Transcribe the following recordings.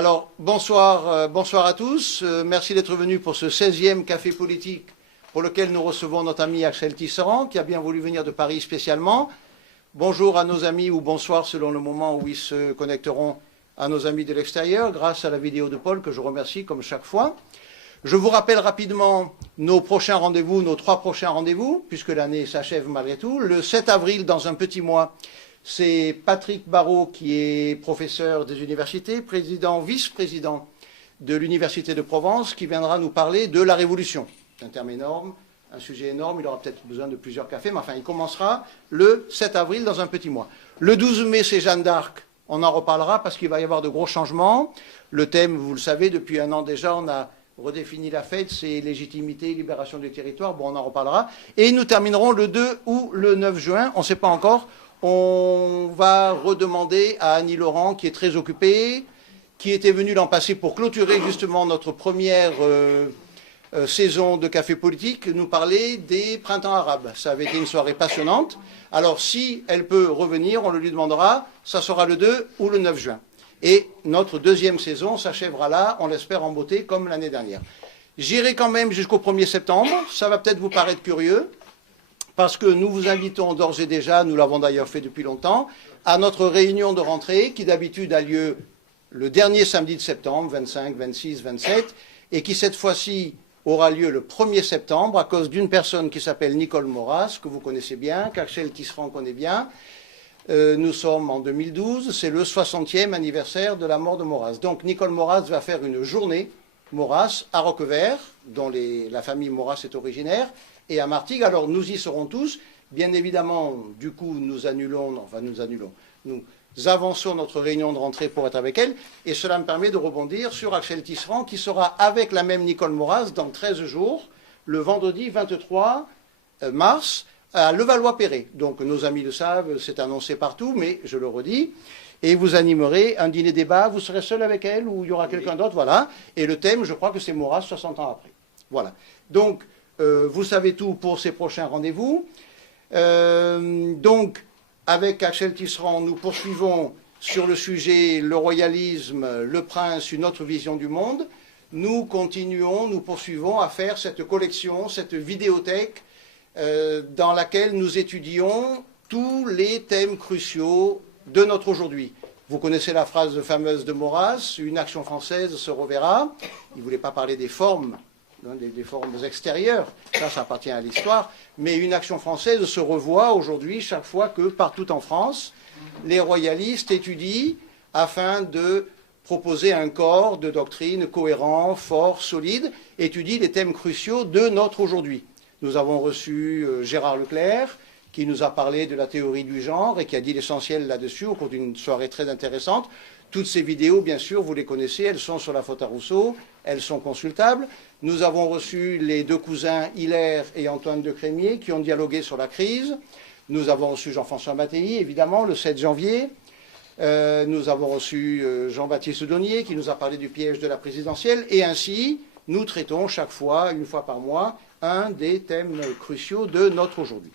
Alors, bonsoir à tous. Merci d'être venus pour ce 16e café politique pour lequel nous recevons notre ami Axel Tisserand, qui a bien voulu venir de Paris spécialement. Bonjour à nos amis, ou bonsoir selon le moment où ils se connecteront, à nos amis de l'extérieur, grâce à la vidéo de Paul, que je remercie comme chaque fois. Je vous rappelle rapidement nos prochains rendez-vous, nos 3 prochains rendez-vous, puisque l'année s'achève malgré tout. Le 7 avril, dans un petit mois, c'est Patrick Barrault, qui est professeur des universités, vice-président de l'Université de Provence, qui viendra nous parler de la Révolution. C'est un terme énorme, un sujet énorme, il aura peut-être besoin de plusieurs cafés, mais enfin, il commencera le 7 avril, dans un petit mois. Le 12 mai, c'est Jeanne d'Arc, on en reparlera, parce qu'il va y avoir de gros changements. Le thème, vous le savez, depuis un an déjà, on a redéfini la fête, c'est légitimité, libération du territoire, bon, on en reparlera. Et nous terminerons le 2 ou le 9 juin, on ne sait pas encore. On va redemander à Annie Laurent, qui est très occupée, qui était venue l'an passé pour clôturer justement notre première saison de Café Politique, nous parler des printemps arabes. Ça avait été une soirée passionnante. Alors si elle peut revenir, on le lui demandera, ça sera le 2 ou le 9 juin. Et notre deuxième saison s'achèvera là, on l'espère en beauté, comme l'année dernière. J'irai quand même jusqu'au 1er septembre, ça va peut-être vous paraître curieux, parce que nous vous invitons d'ores et déjà, nous l'avons d'ailleurs fait depuis longtemps, à notre réunion de rentrée qui d'habitude a lieu le dernier samedi de septembre, 25, 26, 27, et qui cette fois-ci aura lieu le 1er septembre à cause d'une personne qui s'appelle Nicole Maurras, que vous connaissez bien, qu'Axel Tisserand connaît bien. Nous sommes en 2012, c'est le 60e anniversaire de la mort de Maurras. Donc Nicole Maurras va faire une journée Maurras à Roquevert, dont la famille Maurras est originaire, et à Martigues. Alors nous y serons tous. Bien évidemment, du coup, nous avançons notre réunion de rentrée pour être avec elle. Et cela me permet de rebondir sur Axel Tisserand, qui sera avec la même Nicole Maurras dans 13 jours, le vendredi 23 mars, à Levallois-Perret. Donc nos amis le savent, c'est annoncé partout, mais je le redis. Et vous animerez un dîner-débat. Vous serez seul avec elle ou il y aura quelqu'un d'autre, voilà. Et le thème, je crois que c'est Maurras 60 ans après. Voilà. Donc, vous savez tout pour ces prochains rendez-vous. Donc, avec Axel Tisserand, nous poursuivons sur le sujet le royalisme, le prince, une autre vision du monde. Nous poursuivons à faire cette collection, cette vidéothèque dans laquelle nous étudions tous les thèmes cruciaux de notre aujourd'hui. Vous connaissez la phrase fameuse de Maurras, une action française se reverra. Il ne voulait pas parler des formes, des formes extérieures, ça appartient à l'histoire, mais une action française se revoit aujourd'hui chaque fois que, partout en France, les royalistes étudient afin de proposer un corps de doctrine cohérent, fort, solide, étudient les thèmes cruciaux de notre aujourd'hui. Nous avons reçu Gérard Leclerc, qui nous a parlé de la théorie du genre et qui a dit l'essentiel là-dessus au cours d'une soirée très intéressante. Toutes ces vidéos, bien sûr, vous les connaissez, elles sont sur la faute à Rousseau, elles sont consultables. Nous avons reçu les 2 cousins Hilaire et Antoine de Crémier qui ont dialogué sur la crise. Nous avons reçu Jean-François Mattei, évidemment, le 7 janvier. Nous avons reçu Jean-Baptiste Donnier qui nous a parlé du piège de la présidentielle. Et ainsi, nous traitons chaque fois, une fois par mois, un des thèmes cruciaux de notre aujourd'hui.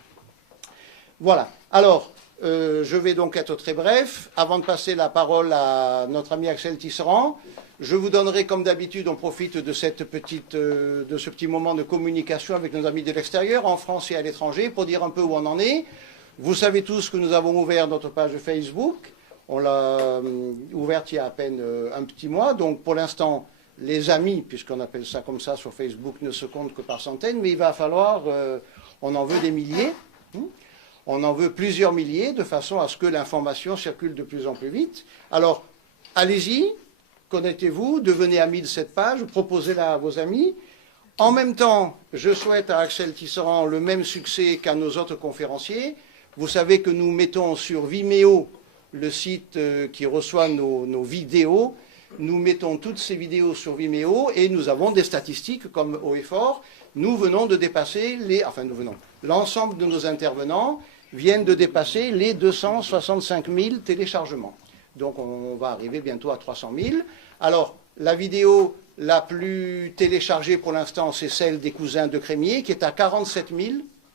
Voilà. Alors, je vais donc être très bref. Avant de passer la parole à notre ami Axel Tisserand, je vous donnerai, comme d'habitude, on profite de ce petit moment de communication avec nos amis de l'extérieur, en France et à l'étranger, pour dire un peu où on en est. Vous savez tous que nous avons ouvert notre page Facebook. On l'a ouverte il y a à peine un petit mois. Donc, pour l'instant, les amis, puisqu'on appelle ça comme ça sur Facebook, ne se comptent que par centaines, mais il va falloir, on en veut des milliers. On en veut plusieurs milliers, de façon à ce que l'information circule de plus en plus vite. Alors, allez-y, connectez-vous, devenez amis de cette page, proposez-la à vos amis. En même temps, je souhaite à Axel Tisserand le même succès qu'à nos autres conférenciers. Vous savez que nous mettons sur Vimeo, le site qui reçoit nos vidéos, nous mettons toutes ces vidéos sur Vimeo et nous avons des statistiques comme haut et fort. Nous venons de dépasser l'ensemble de nos intervenants viennent de dépasser les 265 000 téléchargements. Donc on va arriver bientôt à 300 000. Alors, la vidéo la plus téléchargée pour l'instant, c'est celle des cousins de Crémier, qui est à 47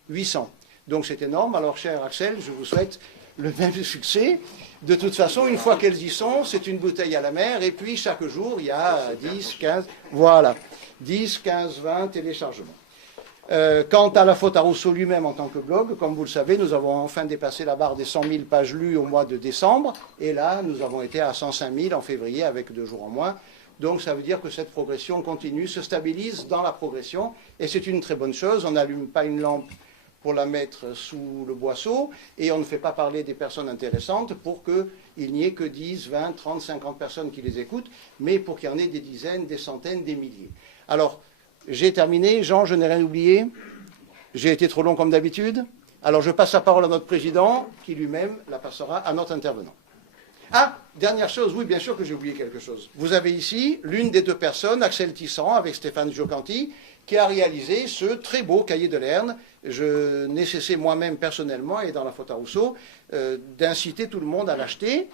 800. Donc c'est énorme. Alors, cher Axel, je vous souhaite le même succès. De toute façon, une fois qu'elles y sont, c'est une bouteille à la mer, et puis chaque jour, il y a 10, 15, voilà, 10, 15, 20 téléchargements. Quant à la faute à Rousseau lui-même en tant que blog, comme vous le savez, nous avons enfin dépassé la barre des 100 000 pages lues au mois de décembre, et là, nous avons été à 105 000 en février, avec 2 jours en moins. Donc ça veut dire que cette progression continue, se stabilise dans la progression, et c'est une très bonne chose. On n'allume pas une lampe pour la mettre sous le boisseau, et on ne fait pas parler des personnes intéressantes pour qu'il n'y ait que 10, 20, 30, 50 personnes qui les écoutent, mais pour qu'il y en ait des dizaines, des centaines, des milliers. Alors, j'ai terminé. Jean, je n'ai rien oublié. J'ai été trop long comme d'habitude. Alors, je passe la parole à notre président, qui lui-même la passera à notre intervenant. Ah, dernière chose, oui, bien sûr que j'ai oublié quelque chose. Vous avez ici l'une des deux personnes, Axel Tisserand, avec Stéphane Giocanti, qui a réalisé ce très beau cahier de Lerne. Je n'ai cessé moi-même personnellement, et dans la faute à Rousseau, d'inciter tout le monde à l'acheter.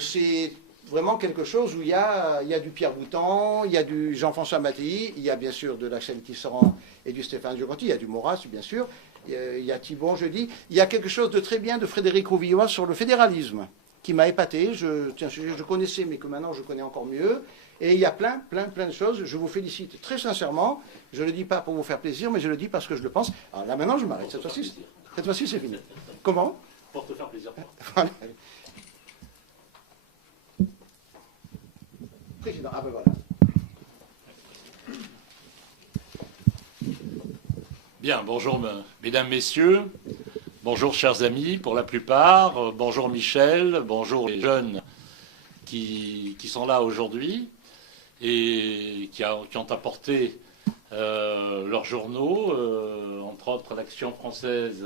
C'est vraiment quelque chose où il y a du Pierre Boutan, il y a du Jean-François Mattei, il y a bien sûr de l'Axel Tisserand et du Stéphane Giocanti, il y a du Maurras, bien sûr, il y a Thibon, je dis. Il y a quelque chose de très bien de Frédéric Rouvillois sur le fédéralisme, qui m'a épaté. C'est un sujet que je connaissais, mais que maintenant je connais encore mieux. Et il y a plein de choses. Je vous félicite très sincèrement. Je ne le dis pas pour vous faire plaisir, mais je le dis parce que je le pense. Alors là, maintenant, je m'arrête. Cette fois-ci, c'est fini. Comment? Pour te faire plaisir. Voilà. Président, ah ben voilà. Bien, bonjour mesdames, messieurs. Bonjour chers amis pour la plupart. Bonjour Michel. Bonjour les jeunes qui sont là aujourd'hui et qui ont apporté leurs journaux, entre autres l'Action française,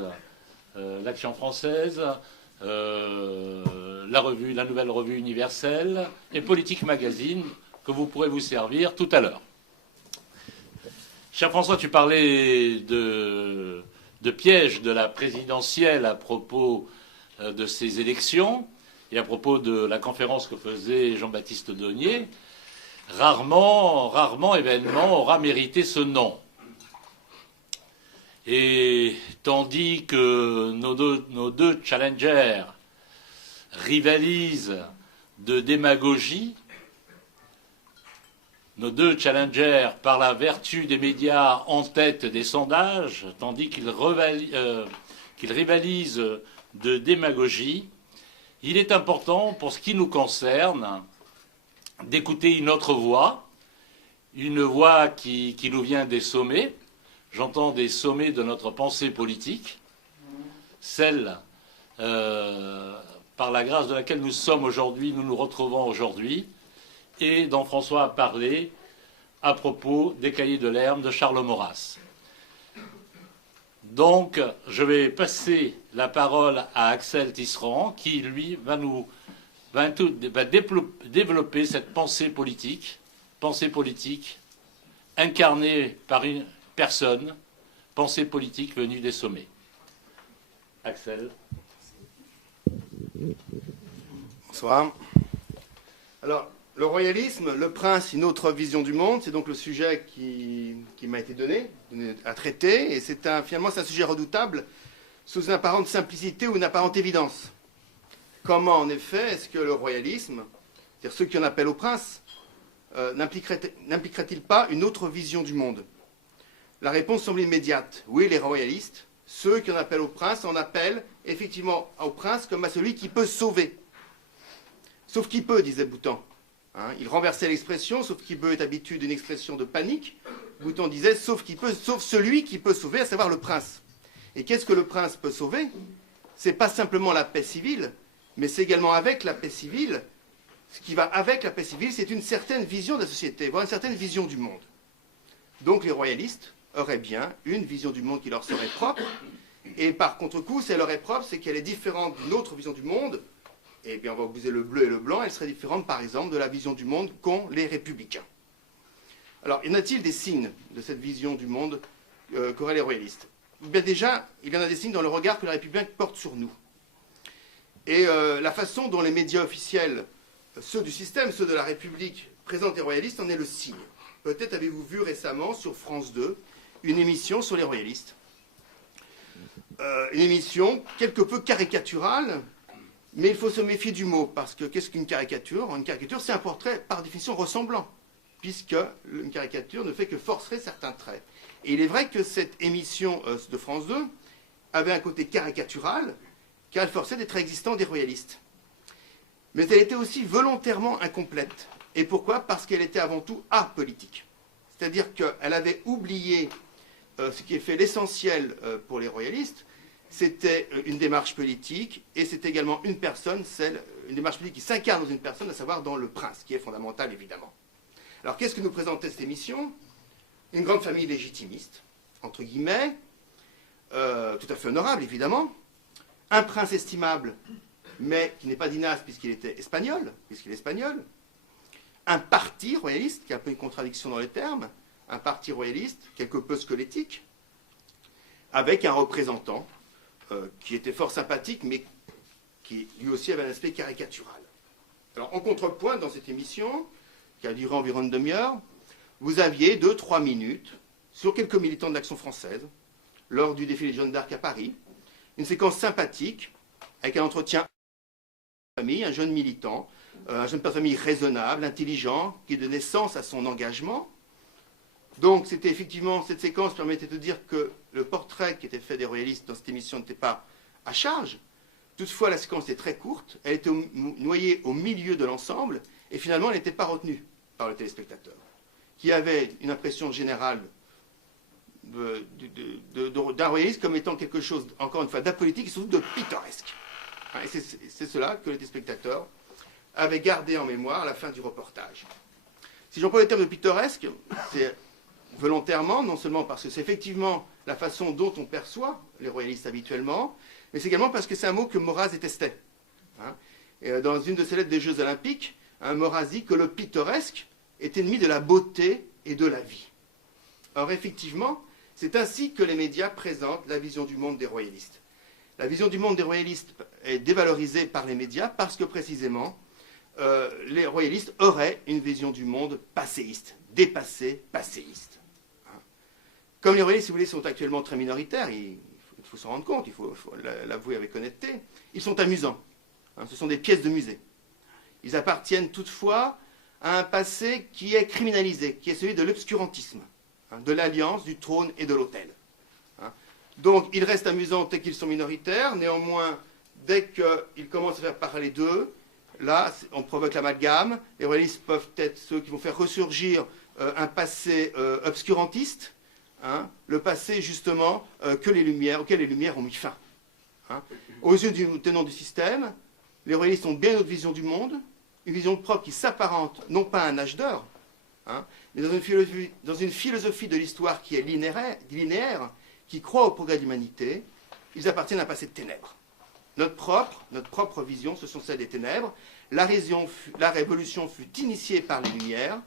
la nouvelle revue universelle et Politique Magazine que vous pourrez vous servir tout à l'heure. Cher François, tu parlais de pièges de la présidentielle à propos de ces élections et à propos de la conférence que faisait Jean-Baptiste Donier. Rarement événement aura mérité ce nom. Et tandis que nos deux challengers rivalisent de démagogie, nos deux challengers par la vertu des médias en tête des sondages, tandis qu'ils rivalisent de démagogie, il est important, pour ce qui nous concerne, d'écouter une autre voix, une voix qui nous vient des sommets. J'entends des sommets de notre pensée politique, celle par la grâce de laquelle nous sommes aujourd'hui, nous nous retrouvons aujourd'hui, et dont François a parlé à propos des cahiers de Lerne de Charles Maurras. Donc, je vais passer la parole à Axel Tisserand, qui, lui, va développer cette pensée politique incarnée par une personne, pensée politique venue des sommets. Axel. Bonsoir. Alors, le royalisme, le prince, une autre vision du monde, c'est donc le sujet qui m'a été donné à traiter, et finalement c'est un sujet redoutable, sous une apparente simplicité ou une apparente évidence. Comment, en effet, est-ce que le royalisme, c'est-à-dire ceux qui en appellent au prince, n'impliquerait-il pas une autre vision du monde? La réponse semble immédiate. Oui, les royalistes, ceux qui en appellent au prince, en appellent effectivement au prince comme à celui qui peut sauver. Sauf qui peut, disait Boutan. Il renversait l'expression, sauf qui peut est habitué d'une expression de panique. Boutan disait, sauf celui qui peut sauver, à savoir le prince. Et qu'est-ce que le prince peut sauver? C'est pas simplement la paix civile, mais c'est également avec la paix civile. Ce qui va avec la paix civile, c'est une certaine vision de la société, voire une certaine vision du monde. Donc les royalistes auraient bien une vision du monde qui leur serait propre, et par contre-coup, si elle leur est propre, c'est qu'elle est différente d'une autre vision du monde. Eh bien, on va opposer le bleu et le blanc, elle serait différente, par exemple, de la vision du monde qu'ont les républicains. Alors, y en a-t-il des signes de cette vision du monde qu'auraient les royalistes? Bien déjà, il y en a des signes dans le regard que les républicains portent sur nous. Et la façon dont les médias officiels, ceux du système, ceux de la République, présentent les royalistes en est le signe. Peut-être avez-vous vu récemment sur France 2 une émission sur les royalistes. une émission quelque peu caricaturale, mais il faut se méfier du mot, parce que qu'est-ce qu'une caricature? Une caricature, c'est un portrait par définition ressemblant, puisque une caricature ne fait que forcer certains traits. Et il est vrai que cette émission de France 2 avait un côté caricatural, car elle forçait des traits existants des royalistes. Mais elle était aussi volontairement incomplète. Et pourquoi? Parce qu'elle était avant tout apolitique. C'est-à-dire qu'elle avait oublié ce qui est fait l'essentiel pour les royalistes, c'était une démarche politique, et c'est également une personne, une démarche politique qui s'incarne dans une personne, à savoir dans le prince, qui est fondamental évidemment. Alors qu'est-ce que nous présentait cette émission? Une grande famille légitimiste, entre guillemets, tout à fait honorable évidemment, un prince estimable, mais qui n'est pas dynasте puisqu'il était espagnol, puisqu'il est espagnol, un parti royaliste, qui est un peu une contradiction dans les termes, un parti royaliste quelque peu squelettique, avec un représentant qui était fort sympathique, mais qui lui aussi avait un aspect caricatural. Alors en contrepoint, dans cette émission, qui a duré environ une demi-heure, vous aviez 2-3 minutes sur quelques militants de l'Action française, lors du défilé de Jeanne d'Arc à Paris, une séquence sympathique, avec un entretien de famille, un jeune militant, un jeune père de famille raisonnable, intelligent, qui donnait sens à son engagement. Donc c'était effectivement, cette séquence permettait de dire que le portrait qui était fait des royalistes dans cette émission n'était pas à charge. Toutefois, la séquence était très courte, elle était noyée au milieu de l'ensemble, et finalement, elle n'était pas retenue par le téléspectateur, qui avait une impression générale d'un royaliste comme étant quelque chose, encore une fois, d'apolitique et surtout de pittoresque. Et c'est cela que le téléspectateur avait gardé en mémoire à la fin du reportage. Si j'emploie le terme de pittoresque, c'est volontairement, non seulement parce que c'est effectivement la façon dont on perçoit les royalistes habituellement, mais c'est également parce que c'est un mot que Maurras détestait. Et dans une de ses lettres des Jeux Olympiques, Maurras dit que le pittoresque est ennemi de la beauté et de la vie. Or, effectivement, c'est ainsi que les médias présentent la vision du monde des royalistes. La vision du monde des royalistes est dévalorisée par les médias parce que, précisément, les royalistes auraient une vision du monde passéiste, dépassée, passéiste. Comme les royalistes, si vous voulez, sont actuellement très minoritaires, il faut s'en rendre compte, il faut l'avouer avec honnêteté, ils sont amusants. Ce sont des pièces de musée. Ils appartiennent toutefois à un passé qui est criminalisé, qui est celui de l'obscurantisme, de l'alliance, du trône et de l'autel. Donc, ils restent amusants dès qu'ils sont minoritaires. Néanmoins, dès qu'ils commencent à faire parler d'eux, là, on provoque l'amalgame. Les royalistes peuvent être ceux qui vont faire ressurgir un passé obscurantiste, le passé, justement, auquel les Lumières ont mis fin. Aux yeux du tenant du système, les royalistes ont bien une autre vision du monde, une vision propre qui s'apparente non pas à un âge d'or, mais dans une philosophie de l'histoire qui est linéaire, qui croit au progrès de l'humanité. Ils appartiennent à un passé de ténèbres. Notre propre vision, ce sont celles des ténèbres. La révolution fut initiée par les Lumières.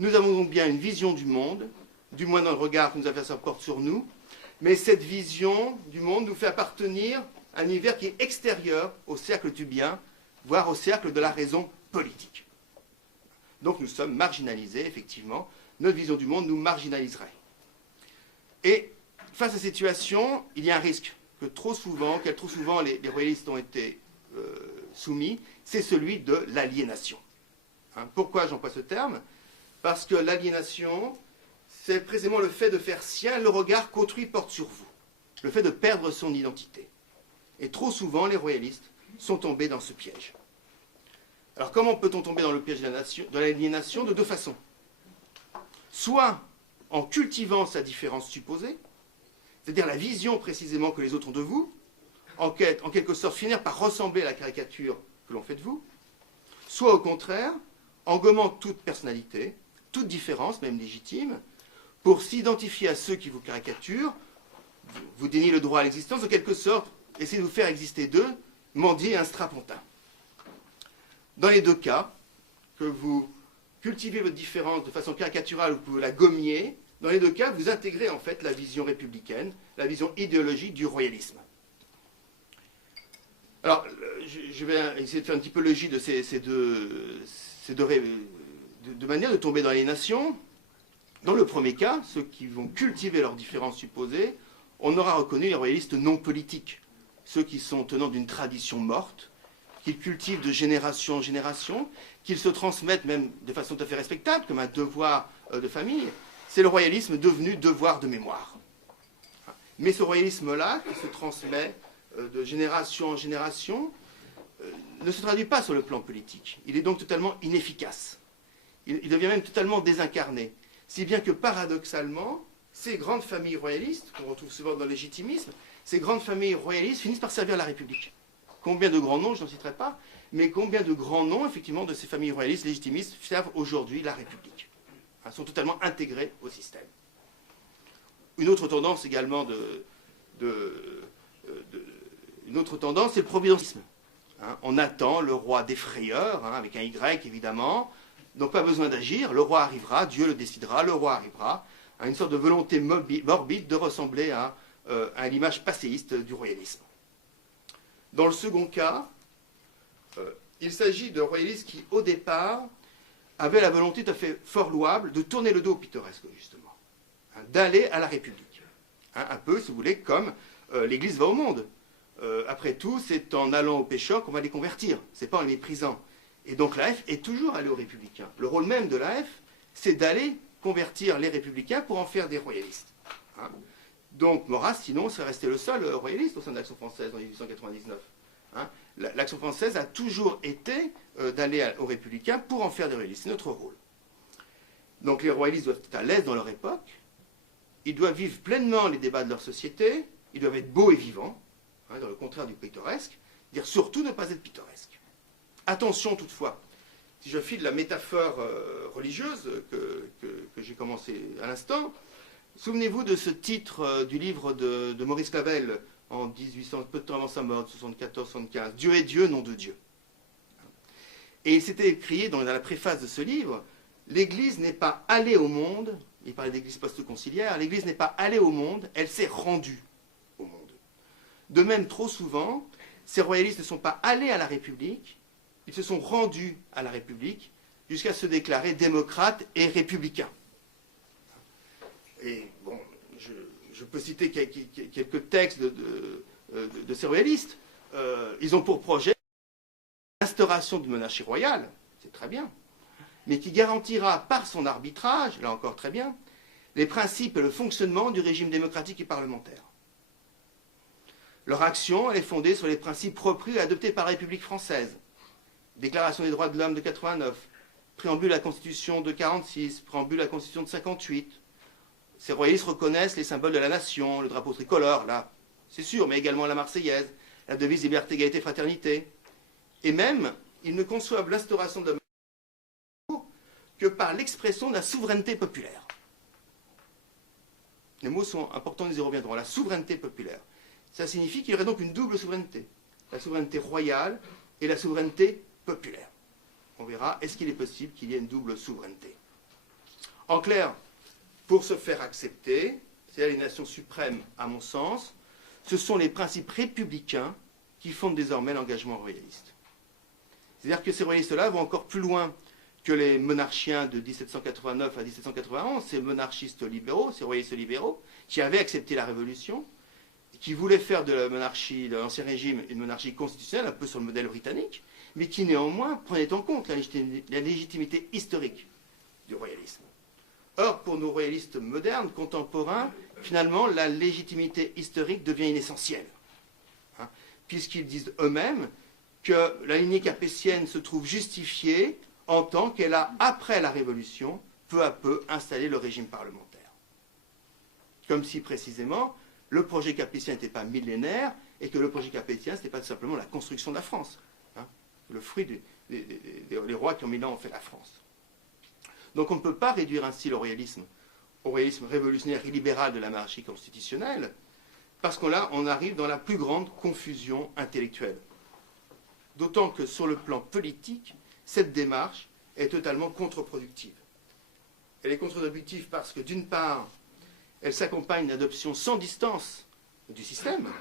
Nous avons donc bien une vision du monde, du moins dans le regard que nos adversaires portent sur nous, mais cette vision du monde nous fait appartenir à un univers qui est extérieur au cercle du bien, voire au cercle de la raison politique. Donc nous sommes marginalisés, effectivement. Notre vision du monde nous marginaliserait. Et face à cette situation, il y a un risque auquel trop souvent les royalistes ont été soumis, c'est celui de l'aliénation. Pourquoi j'emploie ce terme? Parce que l'aliénation, c'est précisément le fait de faire sien le regard qu'autrui porte sur vous, le fait de perdre son identité. Et trop souvent, les royalistes sont tombés dans ce piège. Alors comment peut-on tomber dans le piège de l'aliénation? De deux façons. Soit en cultivant sa différence supposée, c'est-à-dire la vision précisément que les autres ont de vous, en quelque sorte finir par ressembler à la caricature que l'on fait de vous, soit au contraire, en gommant toute personnalité, toute différence, même légitime, pour s'identifier à ceux qui vous caricaturent, vous déniez le droit à l'existence, en quelque sorte, essayer de vous faire exister d'eux, mendier un strapontin. Dans les deux cas, que vous cultivez votre différence de façon caricaturale ou que vous la gommiez, dans les deux cas, vous intégrez en fait la vision républicaine, la vision idéologique du royalisme. Alors, je vais essayer de faire un petit peu le logis de ces deux manières de tomber dans l'aliénation. Dans le premier cas, ceux qui vont cultiver leurs différences supposées on aura reconnu les royalistes non politiques, ceux qui sont tenants d'une tradition morte, qu'ils cultivent de génération en génération, qu'ils se transmettent même de façon tout à fait respectable, comme un devoir de famille. C'est le royalisme devenu devoir de mémoire. Mais ce royalisme-là, qui se transmet de génération en génération, ne se traduit pas sur le plan politique. Il est donc totalement inefficace. Il devient même totalement désincarné. Si bien que paradoxalement, ces grandes familles royalistes, qu'on retrouve souvent dans le légitimisme, ces grandes familles royalistes finissent par servir la République. Combien de grands noms, je n'en citerai pas, mais combien de grands noms, effectivement, de ces familles royalistes légitimistes servent aujourd'hui la République, sont totalement intégrés au système. Une autre tendance également une autre tendance, c'est le providentialisme. On attend le roi des frayeurs, avec un Y évidemment, donc pas besoin d'agir, le roi arrivera, Dieu le décidera, le roi arrivera, une sorte de volonté morbide de ressembler à l'image passéiste du royalisme. Dans le second cas, il s'agit de royalistes qui, au départ, avaient la volonté tout à fait fort louable de tourner le dos au pittoresque, justement, d'aller à la République. Un peu, si vous voulez, comme l'Église va au monde. Après tout, c'est en allant aux pécheurs qu'on va les convertir, c'est pas en les méprisant. Et donc l'AF est toujours allée aux républicains. Le rôle même de l'AF, c'est d'aller convertir les républicains pour en faire des royalistes. Donc Maurras, sinon, serait resté le seul royaliste au sein de l'Action française en 1899. L'Action française a toujours été d'aller aux républicains pour en faire des royalistes. C'est notre rôle. Donc les royalistes doivent être à l'aise dans leur époque, ils doivent vivre pleinement les débats de leur société, ils doivent être beaux et vivants, dans le contraire du pittoresque, dire surtout ne pas être pittoresque. Attention toutefois, si je file la métaphore religieuse que j'ai commencé à l'instant, souvenez-vous de ce titre du livre de Maurice Clavel en 1800, peu de temps avant sa mort, 74-75, Dieu est Dieu, nom de Dieu. Et il s'était écrit dans la préface de ce livre, l'Église n'est pas allée au monde, il parlait d'Église post-conciliaire, l'Église n'est pas allée au monde, elle s'est rendue au monde. De même, trop souvent, ces royalistes ne sont pas allés à la République, ils se sont rendus à la République jusqu'à se déclarer démocrates et républicains. Et bon, je peux citer quelques textes de ces royalistes. Ils ont pour projet l'instauration d'une monarchie royale, c'est très bien, mais qui garantira par son arbitrage, là encore très bien, les principes et le fonctionnement du régime démocratique et parlementaire. Leur action, elle est fondée sur les principes repris et adoptés par la République française. Déclaration des droits de l'homme de 89, préambule à la Constitution de 46, préambule à la Constitution de 58. Ces royalistes reconnaissent les symboles de la nation, le drapeau tricolore, là, c'est sûr, mais également la Marseillaise, la devise liberté, égalité, fraternité. Et même, ils ne conçoivent l'instauration de la monarchie que par l'expression de la souveraineté populaire. Les mots sont importants, nous y reviendrons. La souveraineté populaire. Ça signifie qu'il y aurait donc une double souveraineté. La souveraineté royale et la souveraineté populaire. On verra, est-ce qu'il est possible qu'il y ait une double souveraineté? En clair, pour se faire accepter, c'est l'aliénation suprême à mon sens, ce sont les principes républicains qui fondent désormais l'engagement royaliste. C'est-à-dire que ces royalistes-là vont encore plus loin que les monarchiens de 1789 à 1791, ces monarchistes libéraux, ces royalistes libéraux, qui avaient accepté la Révolution, qui voulaient faire de la monarchie, de l'Ancien Régime, une monarchie constitutionnelle, un peu sur le modèle britannique, mais qui néanmoins prenaient en compte la légitimité historique du royalisme. Or, pour nos royalistes modernes, contemporains, finalement, la légitimité historique devient inessentielle, puisqu'ils disent eux-mêmes que la lignée capétienne se trouve justifiée en tant qu'elle a, après la Révolution, peu à peu installé le régime parlementaire. Comme si, précisément, le projet capétien n'était pas millénaire et que le projet capétien, ce n'était pas tout simplement la construction de la France, le fruit des rois qui en 1000 ans ont fait la France. Donc on ne peut pas réduire ainsi le royalisme au royalisme révolutionnaire et libéral de la monarchie constitutionnelle, parce qu'on arrive dans la plus grande confusion intellectuelle. D'autant que sur le plan politique, cette démarche est totalement contre-productive. Elle est contre-productive parce que, d'une part, elle s'accompagne d'adoption sans distance du système,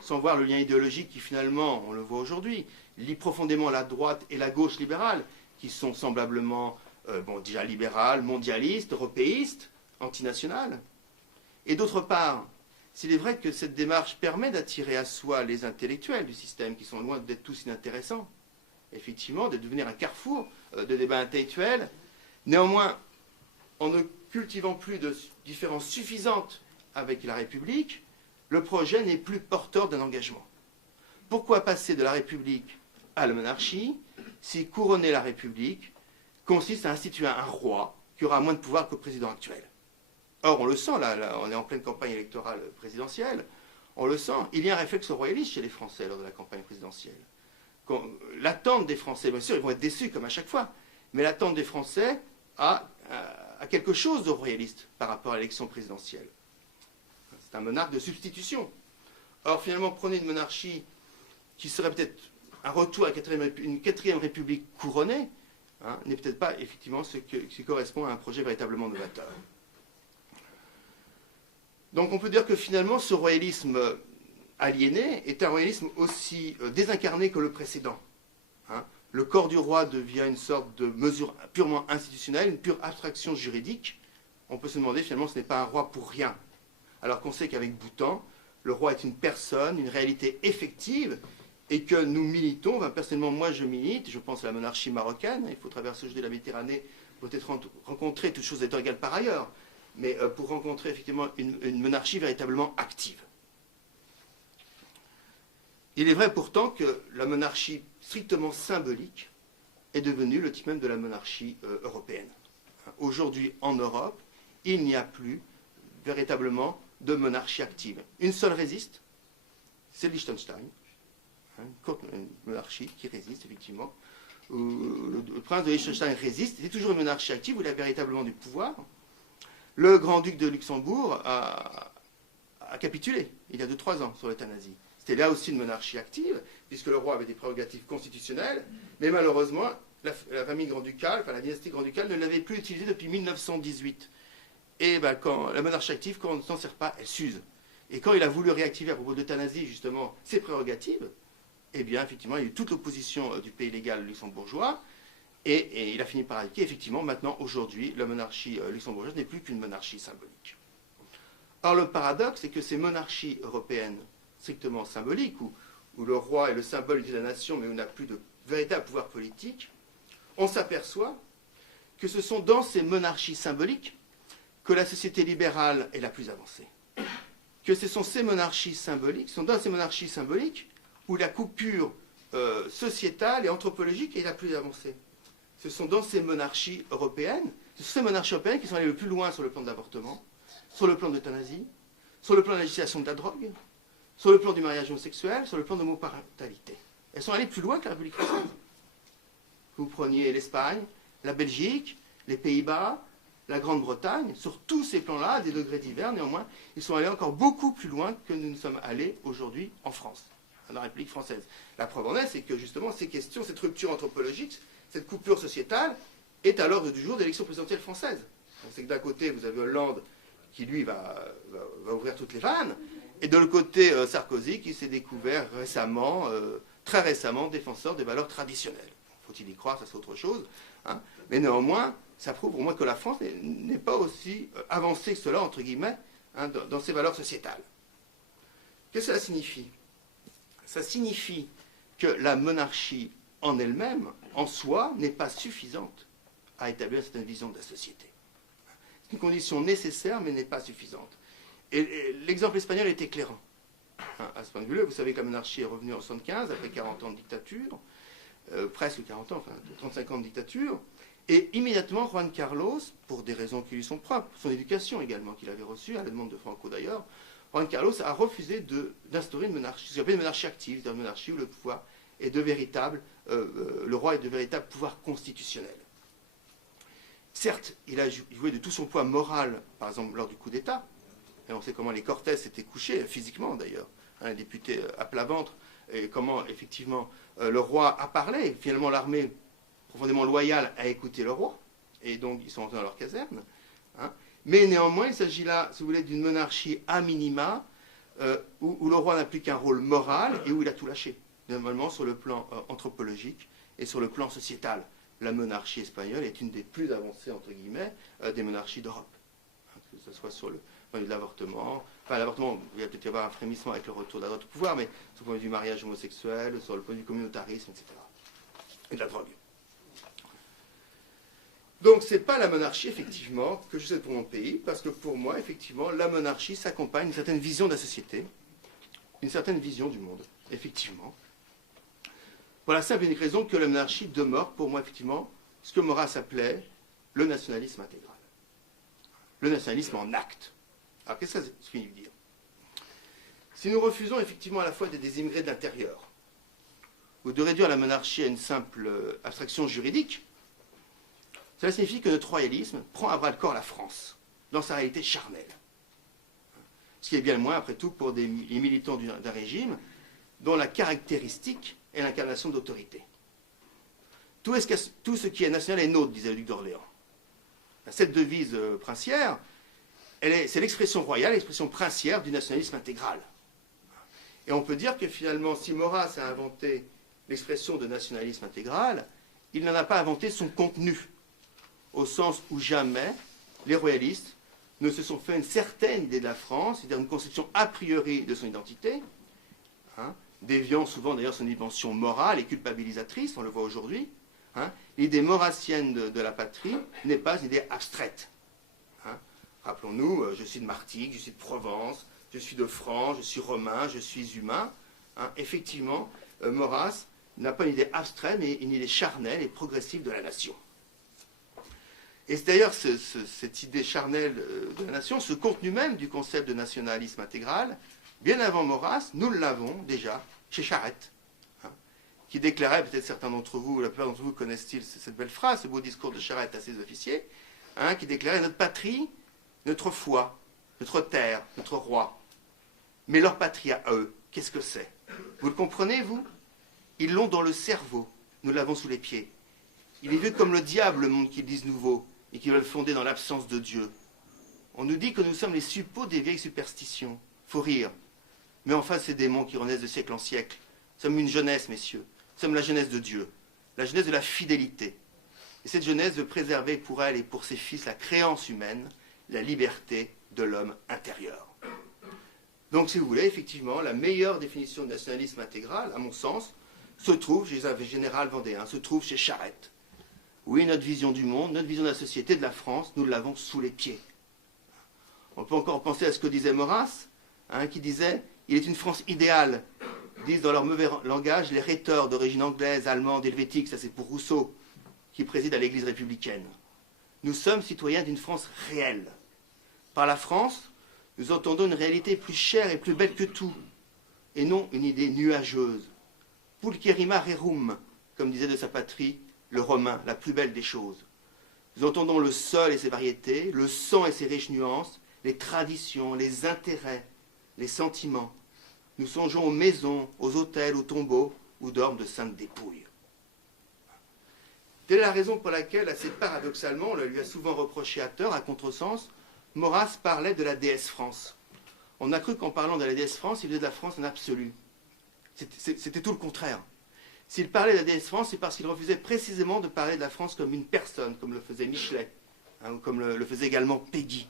sans voir le lien idéologique qui, finalement, on le voit aujourd'hui, lie profondément la droite et la gauche libérale, qui sont semblablement, déjà libérales, mondialistes, européistes, antinationales. Et d'autre part, s'il est vrai que cette démarche permet d'attirer à soi les intellectuels du système, qui sont loin d'être tous inintéressants, effectivement, de devenir un carrefour de débats intellectuels, néanmoins, en ne cultivant plus de différences suffisantes avec la République, le projet n'est plus porteur d'un engagement. Pourquoi passer de la République à la monarchie si couronner la République consiste à instituer un roi qui aura moins de pouvoir que le président actuel? Or, on le sent, là, on est en pleine campagne électorale présidentielle, on le sent, il y a un réflexe royaliste chez les Français lors de la campagne présidentielle. L'attente des Français, bien sûr, ils vont être déçus comme à chaque fois, mais l'attente des Français a quelque chose de royaliste par rapport à l'élection présidentielle. C'est un monarque de substitution. Or, finalement, prenez une monarchie qui serait peut-être un retour à une quatrième république couronnée, hein, n'est peut-être pas effectivement ce qui correspond à un projet véritablement novateur. Donc on peut dire que finalement ce royalisme aliéné est un royalisme aussi désincarné que le précédent. Hein. Le corps du roi devient une sorte de mesure purement institutionnelle, une pure abstraction juridique. On peut se demander finalement ce n'est pas un roi pour rien. Alors qu'on sait qu'avec Bhoutan, le roi est une personne, une réalité effective, et que nous militons, enfin, personnellement moi je milite, je pense à la monarchie marocaine, il faut traverser de la Méditerranée pour peut-être rencontrer toutes choses étant égales par ailleurs, mais pour rencontrer effectivement une monarchie véritablement active. Il est vrai pourtant que la monarchie strictement symbolique est devenue le type même de la monarchie européenne. Aujourd'hui en Europe, il n'y a plus véritablement de monarchie active. Une seule résiste, c'est Liechtenstein, une monarchie qui résiste effectivement. Le prince de Liechtenstein résiste, c'est toujours une monarchie active où il a véritablement du pouvoir. Le grand-duc de Luxembourg a capitulé il y a 2-3 ans sur l'euthanasie. C'était là aussi une monarchie active, puisque le roi avait des prérogatives constitutionnelles, mais malheureusement, la famille grand-ducale, enfin la dynastie grand-ducale, ne l'avait plus utilisée depuis 1918. Et ben, quand la monarchie active, quand on ne s'en sert pas, elle s'use. Et quand il a voulu réactiver à propos d'euthanasie, justement, ses prérogatives, eh bien, effectivement, il y a eu toute l'opposition du pays légal luxembourgeois, et il a fini par indiquer, effectivement, maintenant, aujourd'hui, la monarchie luxembourgeoise n'est plus qu'une monarchie symbolique. Or, le paradoxe, c'est que ces monarchies européennes strictement symboliques, où le roi est le symbole de la nation, mais où on n'a plus de véritable pouvoir politique, on s'aperçoit que ce sont dans ces monarchies symboliques que la société libérale est la plus avancée. Que ce sont ces monarchies symboliques, sont dans ces monarchies symboliques où la coupure sociétale et anthropologique est la plus avancée. Ce sont dans ces monarchies européennes, ce sont ces monarchies européennes qui sont allées le plus loin sur le plan de l'avortement, sur le plan de l'euthanasie, sur le plan de la législation de la drogue, sur le plan du mariage homosexuel, sur le plan de l'homoparentalité. Elles sont allées plus loin que la République française. Vous preniez l'Espagne, la Belgique, les Pays-Bas, la Grande-Bretagne, sur tous ces plans-là, à des degrés divers, néanmoins, ils sont allés encore beaucoup plus loin que nous ne sommes allés aujourd'hui en France, dans la République française. La preuve en est, c'est que justement, ces questions, cette rupture anthropologique, cette coupure sociétale, est à l'ordre du jour de l'élection présidentielle française. C'est que d'un côté, vous avez Hollande qui, lui, va ouvrir toutes les vannes, et de l'autre côté, Sarkozy qui s'est découvert récemment, très récemment, défenseur des valeurs traditionnelles. Faut-il y croire, ça c'est autre chose. Hein. Mais néanmoins, ça prouve pour moi que la France n'est pas aussi avancée que cela, entre guillemets, hein, dans ses valeurs sociétales. Qu'est-ce que cela signifie? Ça signifie que la monarchie en elle-même, en soi, n'est pas suffisante à établir cette vision de la société. C'est une condition nécessaire, mais n'est pas suffisante. Et l'exemple espagnol est éclairant. Hein, à ce point de vue-là, vous savez que la monarchie est revenue en 1975, après 40 ans de dictature, presque 40 ans, enfin 35 ans de dictature, et immédiatement Juan Carlos, pour des raisons qui lui sont propres, son éducation également qu'il avait reçue, à la demande de Franco d'ailleurs, Juan Carlos a refusé d'instaurer une monarchie, ce qu'on appelle une monarchie active, c'est-à-dire une monarchie où le pouvoir est de véritable, le roi est de véritable pouvoir constitutionnel. Certes, il a joué de tout son poids moral, par exemple lors du coup d'État, et on sait comment les Cortés s'étaient couchés, physiquement d'ailleurs, un député à plat ventre, et comment effectivement le roi a parlé, et finalement l'armée profondément loyale a écouté le roi, et donc ils sont rentrés dans leur caserne. Hein. Mais néanmoins, il s'agit là, si vous voulez, d'une monarchie à minima, où le roi n'a plus qu'un rôle moral, et où il a tout lâché, normalement sur le plan anthropologique et sur le plan sociétal. La monarchie espagnole est une des plus avancées, entre guillemets, des monarchies d'Europe. que ce soit sur le point de vue de l'avortement. Enfin, l'avortement, il va peut-être y avoir un frémissement avec le retour de la droite au pouvoir, mais sur le point de vue du mariage homosexuel, sur le point de vue du communautarisme, etc. Et de la drogue. Donc, ce n'est pas la monarchie, effectivement, que je souhaite pour mon pays, parce que pour moi, effectivement, la monarchie s'accompagne d'une certaine vision de la société, une certaine vision du monde, effectivement. Pour la simple et unique raison que la monarchie demeure, pour moi, effectivement, ce que Maurras appelait le nationalisme intégral. Le nationalisme en acte. Alors, qu'est-ce que ça signifie dire? Si nous refusons, effectivement, à la fois des immigrés de l'intérieur, ou de réduire la monarchie à une simple abstraction juridique, cela signifie que notre royalisme prend à bras-le-corps la France, dans sa réalité charnelle. Ce qui est bien le moins, après tout, pour les militants d'un régime dont la caractéristique est l'incarnation d'autorité. Tout ce qui est national est nôtre, disait le duc d'Orléans. Cette devise princière, c'est l'expression royale, l'expression princière du nationalisme intégral. Et on peut dire que finalement, si Maurras a inventé l'expression de nationalisme intégral, il n'en a pas inventé son contenu, au sens où jamais les royalistes ne se sont fait une certaine idée de la France, c'est-à-dire une conception a priori de son identité, déviant souvent d'ailleurs son dimension morale et culpabilisatrice, on le voit aujourd'hui. L'idée maurassienne de la patrie n'est pas une idée abstraite. Rappelons-nous, je suis de Martigues, je suis de Provence, je suis de France, je suis romain, je suis humain. Effectivement, Maurras n'a pas une idée abstraite, mais une idée charnelle et progressive de la nation. Et c'est d'ailleurs cette idée charnelle de la nation, ce contenu même du concept de nationalisme intégral, bien avant Maurras, nous l'avons déjà chez Charette, qui déclarait, peut-être certains d'entre vous, la plupart d'entre vous connaissent-ils cette belle phrase, ce beau discours de Charette à ses officiers, qui déclarait « Notre patrie, notre foi, notre terre, notre roi. Mais leur patrie à eux, qu'est-ce que c'est? Vous le comprenez, vous? Ils l'ont dans le cerveau, nous l'avons sous les pieds. Il est vu comme le diable, le monde qu'ils disent nouveau, et qu'ils veulent fonder dans l'absence de Dieu. On nous dit que nous sommes les suppôts des vieilles superstitions. Faut rire. Mais enfin, ces démons qui renaissent de siècle en siècle. Nous sommes une jeunesse, messieurs. Nous sommes la jeunesse de Dieu, la jeunesse de la fidélité. Et cette jeunesse veut préserver pour elle et pour ses fils la créance humaine, la liberté de l'homme intérieur. Donc, si vous voulez, effectivement, la meilleure définition de nationalisme intégral, à mon sens, se trouve chez un général vendéen, se trouve chez Charette. Oui, notre vision du monde, notre vision de la société, de la France, nous l'avons sous les pieds. On peut encore penser à ce que disait Maurras, qui disait « Il est une France idéale », disent dans leur mauvais langage les rhéteurs d'origine anglaise, allemande, helvétique, ça c'est pour Rousseau, qui préside à l'Église républicaine. Nous sommes citoyens d'une France réelle. Par la France, nous entendons une réalité plus chère et plus belle que tout, et non une idée nuageuse. Pulcherrima rerum, comme disait de sa patrie le Romain, la plus belle des choses. Nous entendons le sol et ses variétés, le sang et ses riches nuances, les traditions, les intérêts, les sentiments. Nous songeons aux maisons, aux hôtels, aux tombeaux, où dorment de saintes dépouilles. Telle est la raison pour laquelle, assez paradoxalement, on le lui a souvent reproché à tort, à contresens, Maurras parlait de la déesse France. On a cru qu'en parlant de la déesse France, il faisait de la France en absolu. C'était tout le contraire. S'il parlait de la déesse France, c'est parce qu'il refusait précisément de parler de la France comme une personne, comme le faisait Michelet, ou comme le faisait également Péguy.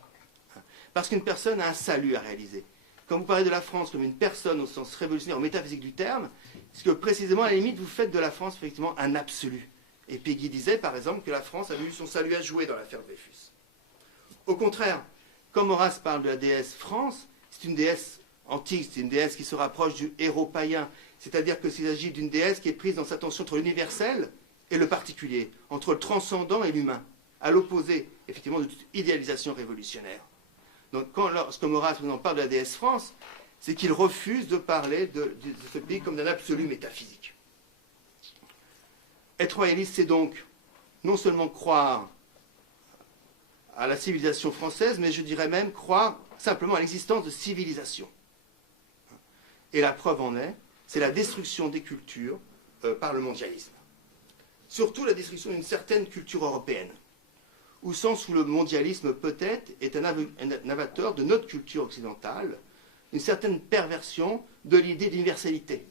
Parce qu'une personne a un salut à réaliser. Quand vous parlez de la France comme une personne au sens révolutionnaire, au métaphysique du terme, c'est que précisément, à la limite, vous faites de la France effectivement un absolu. Et Péguy disait, par exemple, que la France avait eu son salut à jouer dans l'affaire Dreyfus. Au contraire, quand Maurras parle de la déesse France, c'est une déesse antique, c'est une déesse qui se rapproche du héros païen, c'est-à-dire qu'il s'agit d'une déesse qui est prise dans sa tension entre l'universel et le particulier, entre le transcendant et l'humain, à l'opposé, effectivement, de toute idéalisation révolutionnaire. Donc, lorsque Maurras nous en parle de la déesse France, c'est qu'il refuse de parler de ce pays comme d'un absolu métaphysique. Être royaliste, c'est donc non seulement croire à la civilisation française, mais je dirais même croire simplement à l'existence de civilisation. Et la preuve en est, c'est la destruction des cultures par le mondialisme. Surtout la destruction d'une certaine culture européenne, au sens où le mondialisme peut-être est un avateur de notre culture occidentale, une certaine perversion de l'idée d'universalité.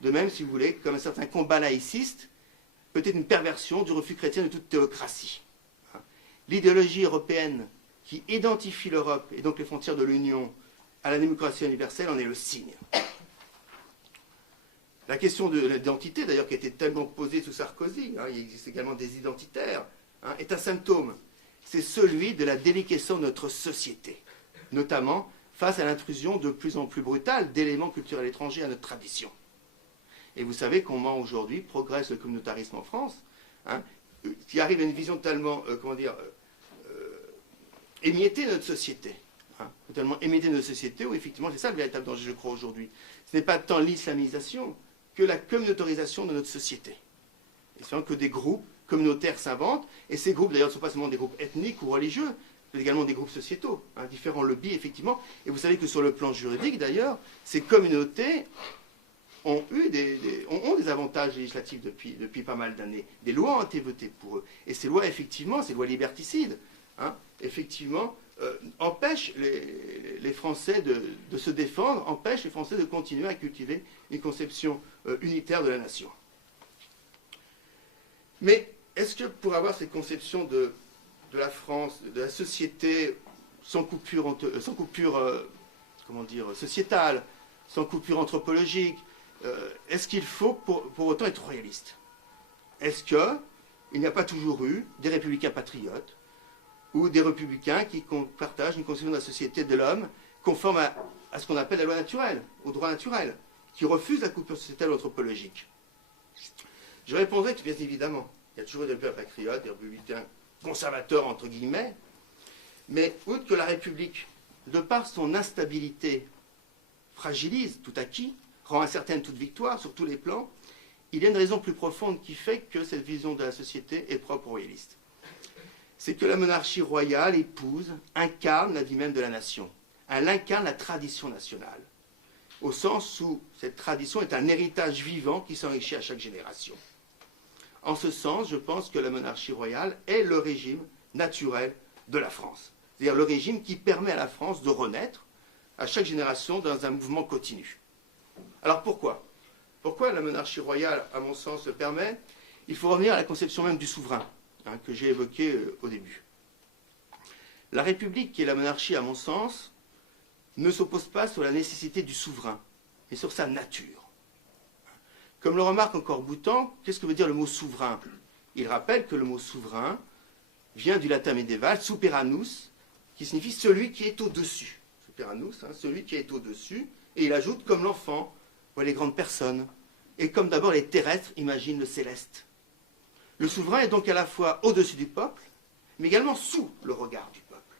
De même, si vous voulez, comme un certain combat laïciste, peut-être une perversion du refus chrétien de toute théocratie. L'idéologie européenne qui identifie l'Europe et donc les frontières de l'Union à la démocratie universelle en est le signe. La question de l'identité, d'ailleurs, qui a été tellement posée sous Sarkozy, il existe également des identitaires, est un symptôme. C'est celui de la déliquescence de notre société, notamment face à l'intrusion de plus en plus brutale d'éléments culturels étrangers à notre tradition. Et vous savez comment aujourd'hui progresse le communautarisme en France, qui arrive à une vision tellement, émiettée de notre société. Totalement émiettée de notre société, où effectivement, c'est ça le véritable danger, je crois, aujourd'hui. Ce n'est pas tant l'islamisation que la communautarisation de notre société. Et c'est que des groupes communautaires s'inventent, et ces groupes, d'ailleurs, ne sont pas seulement des groupes ethniques ou religieux, mais également des groupes sociétaux, différents lobbies, effectivement. Et vous savez que sur le plan juridique, d'ailleurs, ces communautés ont des avantages législatifs depuis pas mal d'années. Des lois ont été votées pour eux. Et ces lois, effectivement, ces lois liberticides, effectivement, empêchent les Français de se défendre, empêchent les Français de continuer à cultiver une conception unitaire de la nation. Mais est-ce que pour avoir cette conception de la France, de la société sans coupure sociétale, sans coupure anthropologique, est-ce qu'il faut pour autant être royaliste? Est-ce qu'il n'y a pas toujours eu des républicains patriotes ou des républicains qui partagent une conception de la société de l'homme conforme à ce qu'on appelle la loi naturelle, au droit naturel, qui refuse la coupure sociétale ou anthropologique? Je répondrai que, bien évidemment, il y a toujours eu des républicains patriotes, des républicains conservateurs, entre guillemets, mais outre que la République, de par son instabilité, fragilise tout acquis, rend incertaine toute victoire sur tous les plans, il y a une raison plus profonde qui fait que cette vision de la société est propre aux royalistes. C'est que la monarchie royale épouse, incarne la vie même de la nation. Elle incarne la tradition nationale, au sens où cette tradition est un héritage vivant qui s'enrichit à chaque génération. En ce sens, je pense que la monarchie royale est le régime naturel de la France. C'est-à-dire le régime qui permet à la France de renaître à chaque génération dans un mouvement continu. Alors pourquoi? Pourquoi la monarchie royale, à mon sens, le permet? Il faut revenir à la conception même du souverain, que j'ai évoquée au début. La République, qui est la monarchie, à mon sens, ne s'oppose pas sur la nécessité du souverain, mais sur sa nature. Comme le remarque encore Boutan, qu'est-ce que veut dire le mot souverain? Il rappelle que le mot souverain vient du latin médiéval, superanus, qui signifie celui qui est au-dessus. Superanus, celui qui est au-dessus, et il ajoute comme l'enfant, les grandes personnes, et comme d'abord les terrestres imaginent le céleste. Le souverain est donc à la fois au-dessus du peuple, mais également sous le regard du peuple.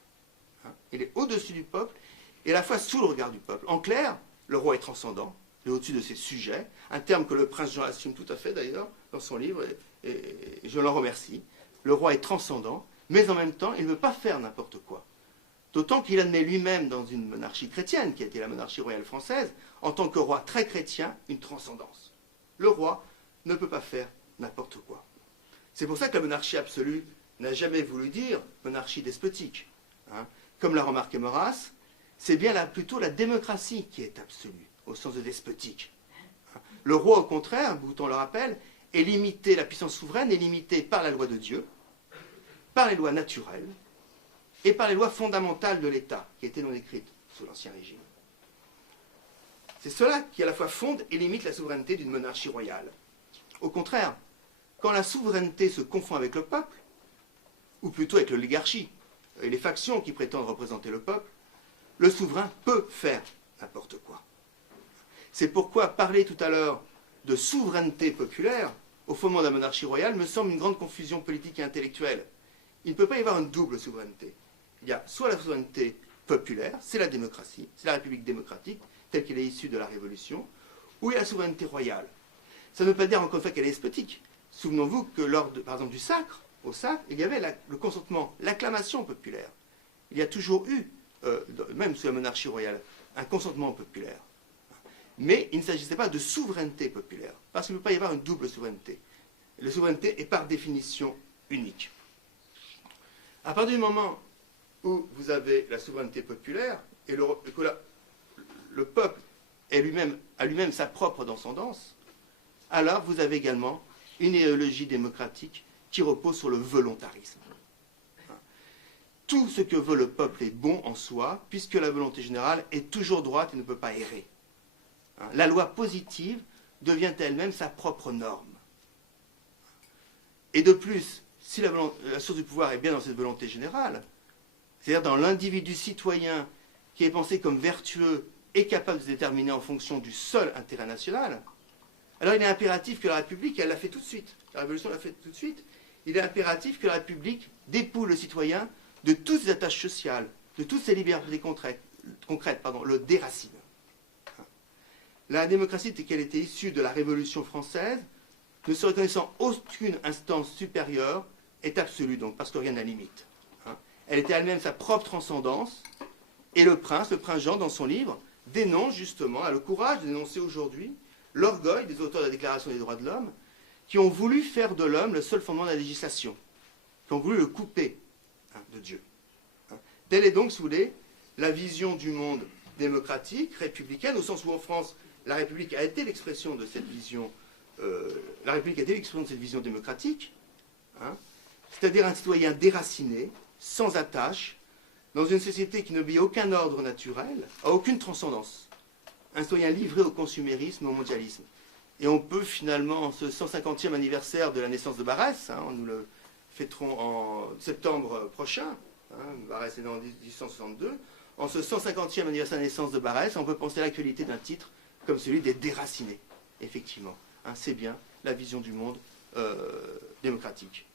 Il est au-dessus du peuple, et à la fois sous le regard du peuple. En clair, le roi est transcendant, il est au-dessus de ses sujets, un terme que le prince Jean assume tout à fait d'ailleurs dans son livre, et je l'en remercie. Le roi est transcendant, mais en même temps, il ne veut pas faire n'importe quoi. D'autant qu'il admet lui-même dans une monarchie chrétienne, qui a été la monarchie royale française, en tant que roi très chrétien, une transcendance. Le roi ne peut pas faire n'importe quoi. C'est pour ça que la monarchie absolue n'a jamais voulu dire monarchie despotique. Comme l'a remarqué Maurras, c'est bien plutôt la démocratie qui est absolue, au sens de despotique. Le roi, au contraire, Boutan le rappelle, est limité, la puissance souveraine est limitée par la loi de Dieu, par les lois naturelles, et par les lois fondamentales de l'État, qui étaient non écrites sous l'Ancien Régime. C'est cela qui à la fois fonde et limite la souveraineté d'une monarchie royale. Au contraire, quand la souveraineté se confond avec le peuple, ou plutôt avec l'oligarchie et les factions qui prétendent représenter le peuple, le souverain peut faire n'importe quoi. C'est pourquoi parler tout à l'heure de souveraineté populaire, au fondement de la monarchie royale, me semble une grande confusion politique et intellectuelle. Il ne peut pas y avoir une double souveraineté. Il y a soit la souveraineté populaire, c'est la démocratie, c'est la République démocratique, telle qu'elle est issue de la Révolution, ou il y a la souveraineté royale. Ça ne veut pas dire encore une fois qu'elle est despotique. Souvenons-vous que lors, par exemple, du sacre, au sacre, il y avait le consentement, l'acclamation populaire. Il y a toujours eu, même sous la monarchie royale, un consentement populaire. Mais il ne s'agissait pas de souveraineté populaire, parce qu'il ne peut pas y avoir une double souveraineté. La souveraineté est par définition unique. À partir du moment où vous avez la souveraineté populaire, et que le peuple a lui-même sa propre descendance, alors vous avez également une idéologie démocratique qui repose sur le volontarisme. tout ce que veut le peuple est bon en soi, puisque la volonté générale est toujours droite et ne peut pas errer. Hein, la loi positive devient elle-même sa propre norme. Et de plus, si la source du pouvoir est bien dans cette volonté générale, c'est-à-dire dans l'individu citoyen qui est pensé comme vertueux et capable de se déterminer en fonction du seul intérêt national, alors il est impératif que la République, elle l'a fait tout de suite, la Révolution l'a fait tout de suite, il est impératif que la République dépouille le citoyen de toutes ses attaches sociales, de toutes ses libertés concrètes, le déracine. La démocratie telle qu'elle était issue de la Révolution française, ne se reconnaissant aucune instance supérieure, est absolue donc, parce que rien n'a limite. Elle était elle-même sa propre transcendance, et le prince Jean, dans son livre, dénonce justement, a le courage de dénoncer aujourd'hui l'orgueil des auteurs de la Déclaration des droits de l'homme, qui ont voulu faire de l'homme le seul fondement de la législation, qui ont voulu le couper de Dieu. Telle est donc, si vous voulez, la vision du monde démocratique, républicaine, au sens où en France, la République a été l'expression de cette vision, démocratique, c'est-à-dire un citoyen déraciné, sans attache, dans une société qui n'obéit à aucun ordre naturel, à aucune transcendance. Un citoyen livré au consumérisme, au mondialisme. Et on peut finalement, en ce 150e anniversaire de la naissance de Barrès, nous le fêterons en septembre prochain, Barrès est né en 1862, en ce 150e anniversaire de la naissance de Barrès, on peut penser à l'actualité d'un titre comme celui des déracinés. Effectivement, c'est bien la vision du monde démocratique.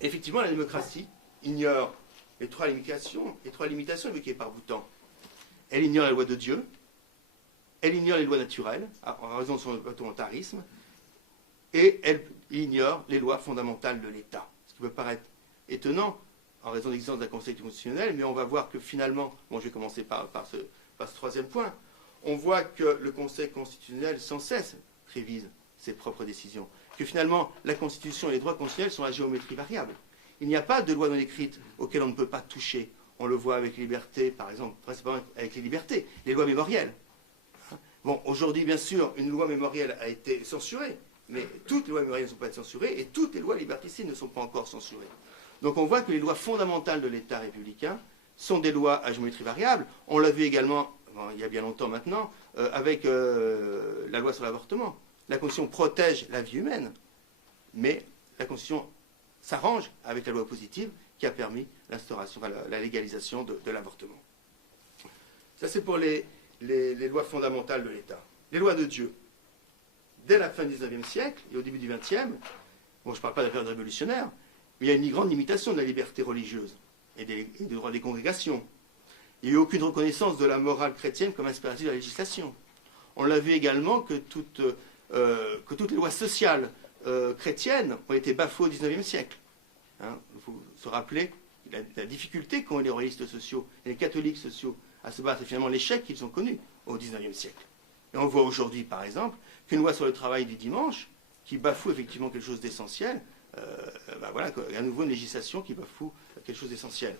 Effectivement, la démocratie ignore les trois limitations évoquées par Boutan. Elle ignore la loi de Dieu, elle ignore les lois naturelles, en raison de son autoritarisme, et elle ignore les lois fondamentales de l'État. Ce qui peut paraître étonnant, en raison de l'existence d'un Conseil constitutionnel, mais on va voir que finalement, je vais commencer par ce troisième point, on voit que le Conseil constitutionnel sans cesse révise ses propres décisions, que finalement la Constitution et les droits constitutionnels sont à géométrie variable. Il n'y a pas de loi non écrite auxquelles on ne peut pas toucher. On le voit avec les libertés, par exemple, principalement avec les libertés, les lois mémorielles. Bon, aujourd'hui, bien sûr, une loi mémorielle a été censurée, mais toutes les lois mémorielles ne sont pas censurées et toutes les lois liberticides ne sont pas encore censurées. Donc on voit que les lois fondamentales de l'État républicain sont des lois à géométrie variable. On l'a vu également, il y a bien longtemps maintenant, avec la loi sur l'avortement. La Constitution protège la vie humaine, mais la Constitution s'arrange avec la loi positive qui a permis l'instauration, la légalisation de l'avortement. Ça, c'est pour les lois fondamentales de l'État. Les lois de Dieu. Dès la fin du XIXe siècle et au début du XXe, je ne parle pas de la période révolutionnaire, mais il y a une grande limitation de la liberté religieuse et des droits des congrégations. Il n'y a eu aucune reconnaissance de la morale chrétienne comme impératif de la législation. On l'a vu également que toutes les lois sociales chrétiennes ont été bafouées au XIXe siècle. Il faut se rappeler la difficulté qu'ont les royalistes sociaux et les catholiques sociaux à se battre, et finalement l'échec qu'ils ont connu au XIXe siècle. Et on voit aujourd'hui, par exemple, qu'une loi sur le travail du dimanche, qui bafoue effectivement quelque chose d'essentiel, à nouveau une législation qui bafoue quelque chose d'essentiel.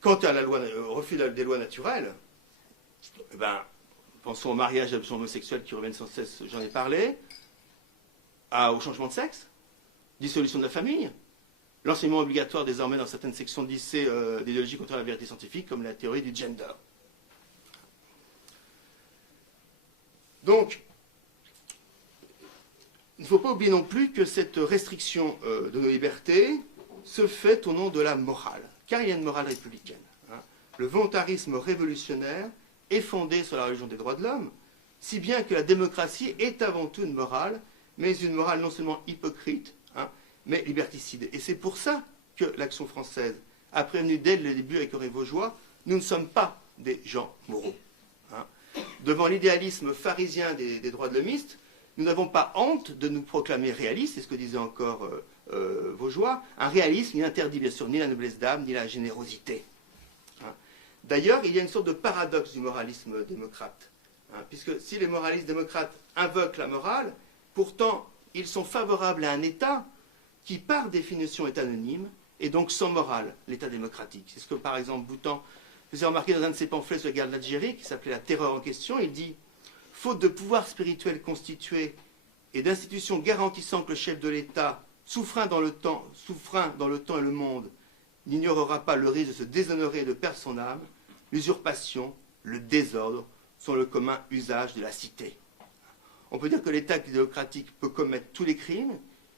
Quant à au refus des lois naturelles, pensons au mariage d'adoption homosexuelle qui reviennent sans cesse, j'en ai parlé, au changement de sexe, dissolution de la famille, l'enseignement obligatoire désormais dans certaines sections de lycée d'idéologie contre la vérité scientifique, comme la théorie du gender. Donc, il ne faut pas oublier non plus que cette restriction de nos libertés se fait au nom de la morale, car il y a une morale républicaine. Le volontarisme révolutionnaire est fondé sur la religion des droits de l'homme, si bien que la démocratie est avant tout une morale, mais une morale non seulement hypocrite, mais liberticide. Et c'est pour ça que l'Action française a prévenu dès le début avec Henri Vaugeois, nous ne sommes pas des gens moraux. Devant l'idéalisme pharisien des droits de l'homiste, nous n'avons pas honte de nous proclamer réalistes, c'est ce que disait encore Vaugeois, un réalisme qui n'interdit bien sûr ni la noblesse d'âme, ni la générosité. D'ailleurs, il y a une sorte de paradoxe du moralisme démocrate, puisque si les moralistes démocrates invoquent la morale, pourtant ils sont favorables à un État qui, par définition, est anonyme, et donc sans morale, l'État démocratique. C'est ce que, par exemple, Boutan faisait remarquer dans un de ses pamphlets sur la guerre d'Algérie, qui s'appelait La terreur en question. Il dit « Faute de pouvoir spirituel constitué et d'institutions garantissant que le chef de l'État, souffrant dans le temps et le monde, n'ignorera pas le risque de se déshonorer et de perdre son âme. L'usurpation, le désordre sont le commun usage de la cité. On peut dire que l'État démocratique peut commettre tous les crimes.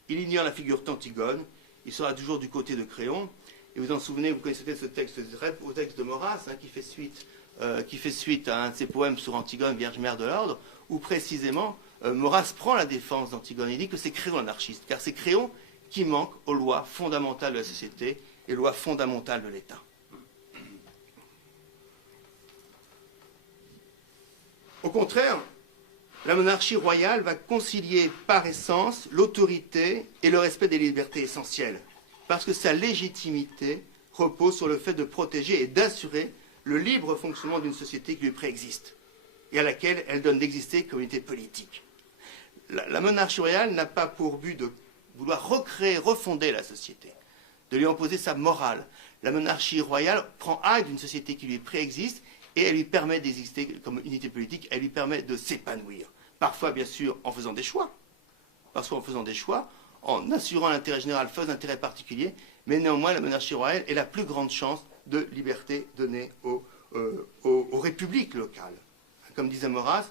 Il ignore la figure d'Antigone. Il sera toujours du côté de Créon. Et vous en souvenez, vous connaissez peut-être ce texte, au texte de Maurras, hein, qui fait suite à un de ses poèmes sur Antigone, Vierge Mère de l'Ordre, où précisément Maurras prend la défense d'Antigone et dit que c'est Créon l'anarchiste, car c'est Créon qui manque aux lois fondamentales de la société et aux lois fondamentales de l'État. Au contraire, la monarchie royale va concilier par essence l'autorité et le respect des libertés essentielles, parce que sa légitimité repose sur le fait de protéger et d'assurer le libre fonctionnement d'une société qui lui préexiste et à laquelle elle donne d'exister comme unité politique. La monarchie royale n'a pas pour but de vouloir recréer, refonder la société, de lui imposer sa morale. La monarchie royale prend acte d'une société qui lui préexiste et elle lui permet d'exister comme unité politique, elle lui permet de s'épanouir. Parfois, bien sûr, en faisant des choix. Parfois en faisant des choix, en assurant l'intérêt général face à l'intérêt particulier, mais néanmoins, la monarchie royale est la plus grande chance de liberté donnée aux républiques locales. Comme disait Maurras,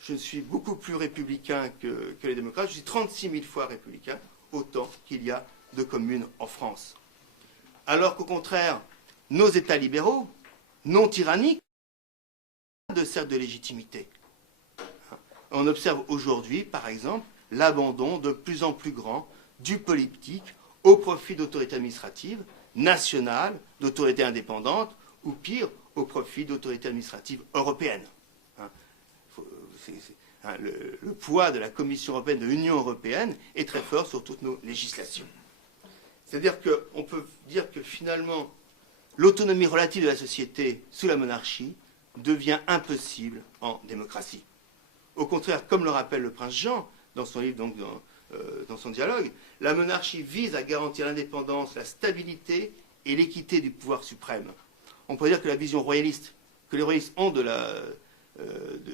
je suis beaucoup plus républicain que les démocrates, je suis 36 000 fois républicain, autant qu'il y a de communes en France. Alors qu'au contraire, nos États libéraux, non tyranniques, de cercle de légitimité. On observe aujourd'hui, par exemple, l'abandon de plus en plus grand du politique au profit d'autorités administratives nationales, d'autorités indépendantes, ou pire, au profit d'autorités administratives européennes. Le poids de la Commission européenne, de l'Union européenne, est très fort sur toutes nos législations. C'est-à-dire qu'on peut dire que finalement, l'autonomie relative de la société sous la monarchie devient impossible en démocratie. Au contraire, comme le rappelle le prince Jean dans son livre, donc dans son dialogue, la monarchie vise à garantir l'indépendance, la stabilité et l'équité du pouvoir suprême. On pourrait dire que la vision royaliste que les royalistes ont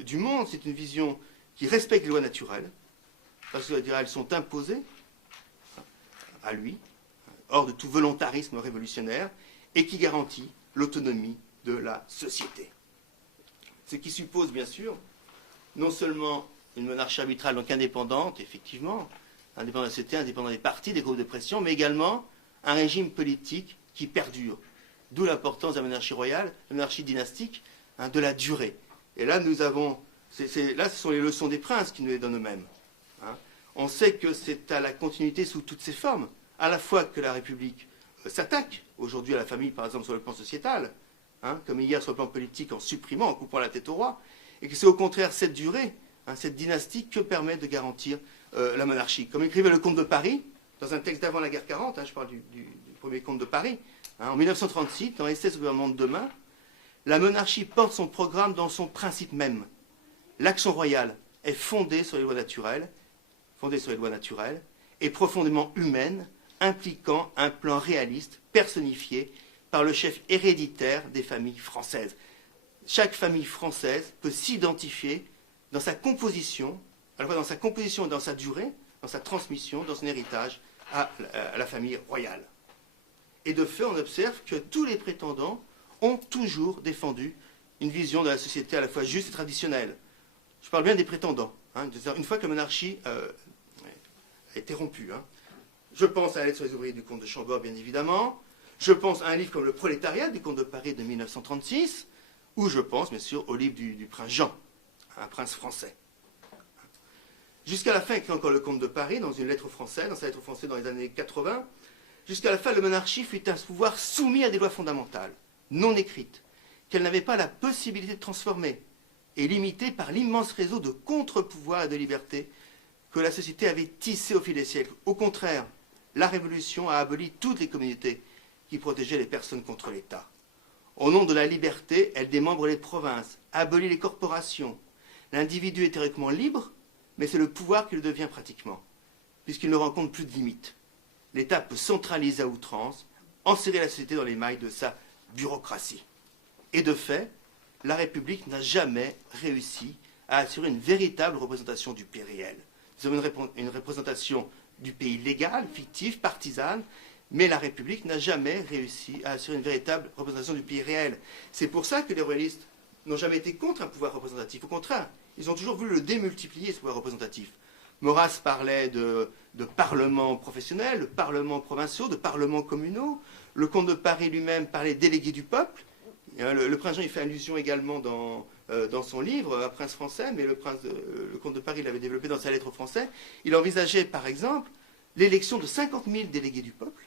du monde, c'est une vision qui respecte les lois naturelles, parce qu'elles sont imposées à lui, hors de tout volontarisme révolutionnaire, et qui garantit l'autonomie de la société. Ce qui suppose, bien sûr, non seulement une monarchie arbitrale, donc indépendante, effectivement, indépendante de la société, indépendante des partis, des groupes de pression, mais également un régime politique qui perdure. D'où l'importance de la monarchie royale, la monarchie dynastique, de la durée. Et là, là, ce sont les leçons des princes qui nous les donnent eux-mêmes. On sait que c'est à la continuité sous toutes ses formes, à la fois que la République s'attaque aujourd'hui à la famille, par exemple, sur le plan sociétal, comme hier sur le plan politique, en supprimant, en coupant la tête au roi, et que c'est au contraire cette durée, cette dynastie, que permet de garantir la monarchie. Comme écrivait le comte de Paris, dans un texte d'avant la guerre 40, je parle du premier comte de Paris, en 1936, dans Essai sur le gouvernement de demain, la monarchie porte son programme dans son principe même. L'action royale est fondée sur les lois naturelles, et profondément humaine, impliquant un plan réaliste, personnifié par le chef héréditaire des familles françaises. Chaque famille française peut s'identifier dans sa composition, à la fois dans sa composition et dans sa durée, dans sa transmission, dans son héritage à la famille royale. Et de fait, on observe que tous les prétendants ont toujours défendu une vision de la société à la fois juste et traditionnelle. Je parle bien des prétendants. Une fois que la monarchie a été rompue. Je pense à la lettre sur les ouvriers du comte de Chambord, bien évidemment. Je pense à un livre comme Le Prolétariat du comte de Paris de 1936, ou je pense, bien sûr, au livre du prince Jean, un prince français. Jusqu'à la fin, écrit encore le comte de Paris, dans une lettre française, dans sa lettre française dans les années 80, jusqu'à la fin, la monarchie fut un pouvoir soumis à des lois fondamentales, non écrites, qu'elle n'avait pas la possibilité de transformer, et limitée par l'immense réseau de contre-pouvoirs et de libertés que la société avait tissé au fil des siècles. Au contraire, la Révolution a aboli toutes les communautés qui protégeaient les personnes contre l'État. Au nom de la liberté, elle démembre les provinces, abolit les corporations. L'individu est théoriquement libre, mais c'est le pouvoir qui le devient pratiquement, puisqu'il ne rencontre plus de limites. L'État peut centraliser à outrance, enserrer la société dans les mailles de sa bureaucratie. Et de fait, la République n'a jamais réussi à assurer une véritable représentation du pays réel. Nous avons une représentation du pays légal, fictif, partisane, Mais la République n'a jamais réussi à assurer une véritable représentation du pays réel. C'est pour ça que les royalistes n'ont jamais été contre un pouvoir représentatif. Au contraire, ils ont toujours voulu le démultiplier, ce pouvoir représentatif. Maurras parlait de parlements professionnels, de parlements provinciaux, de parlements communaux. Le comte de Paris lui-même parlait délégué du peuple. Le prince Jean, il fait allusion également dans son livre, Un prince français, mais le comte de Paris l'avait développé dans sa lettre aux Français. Il envisageait, par exemple, l'élection de 50 000 délégués du peuple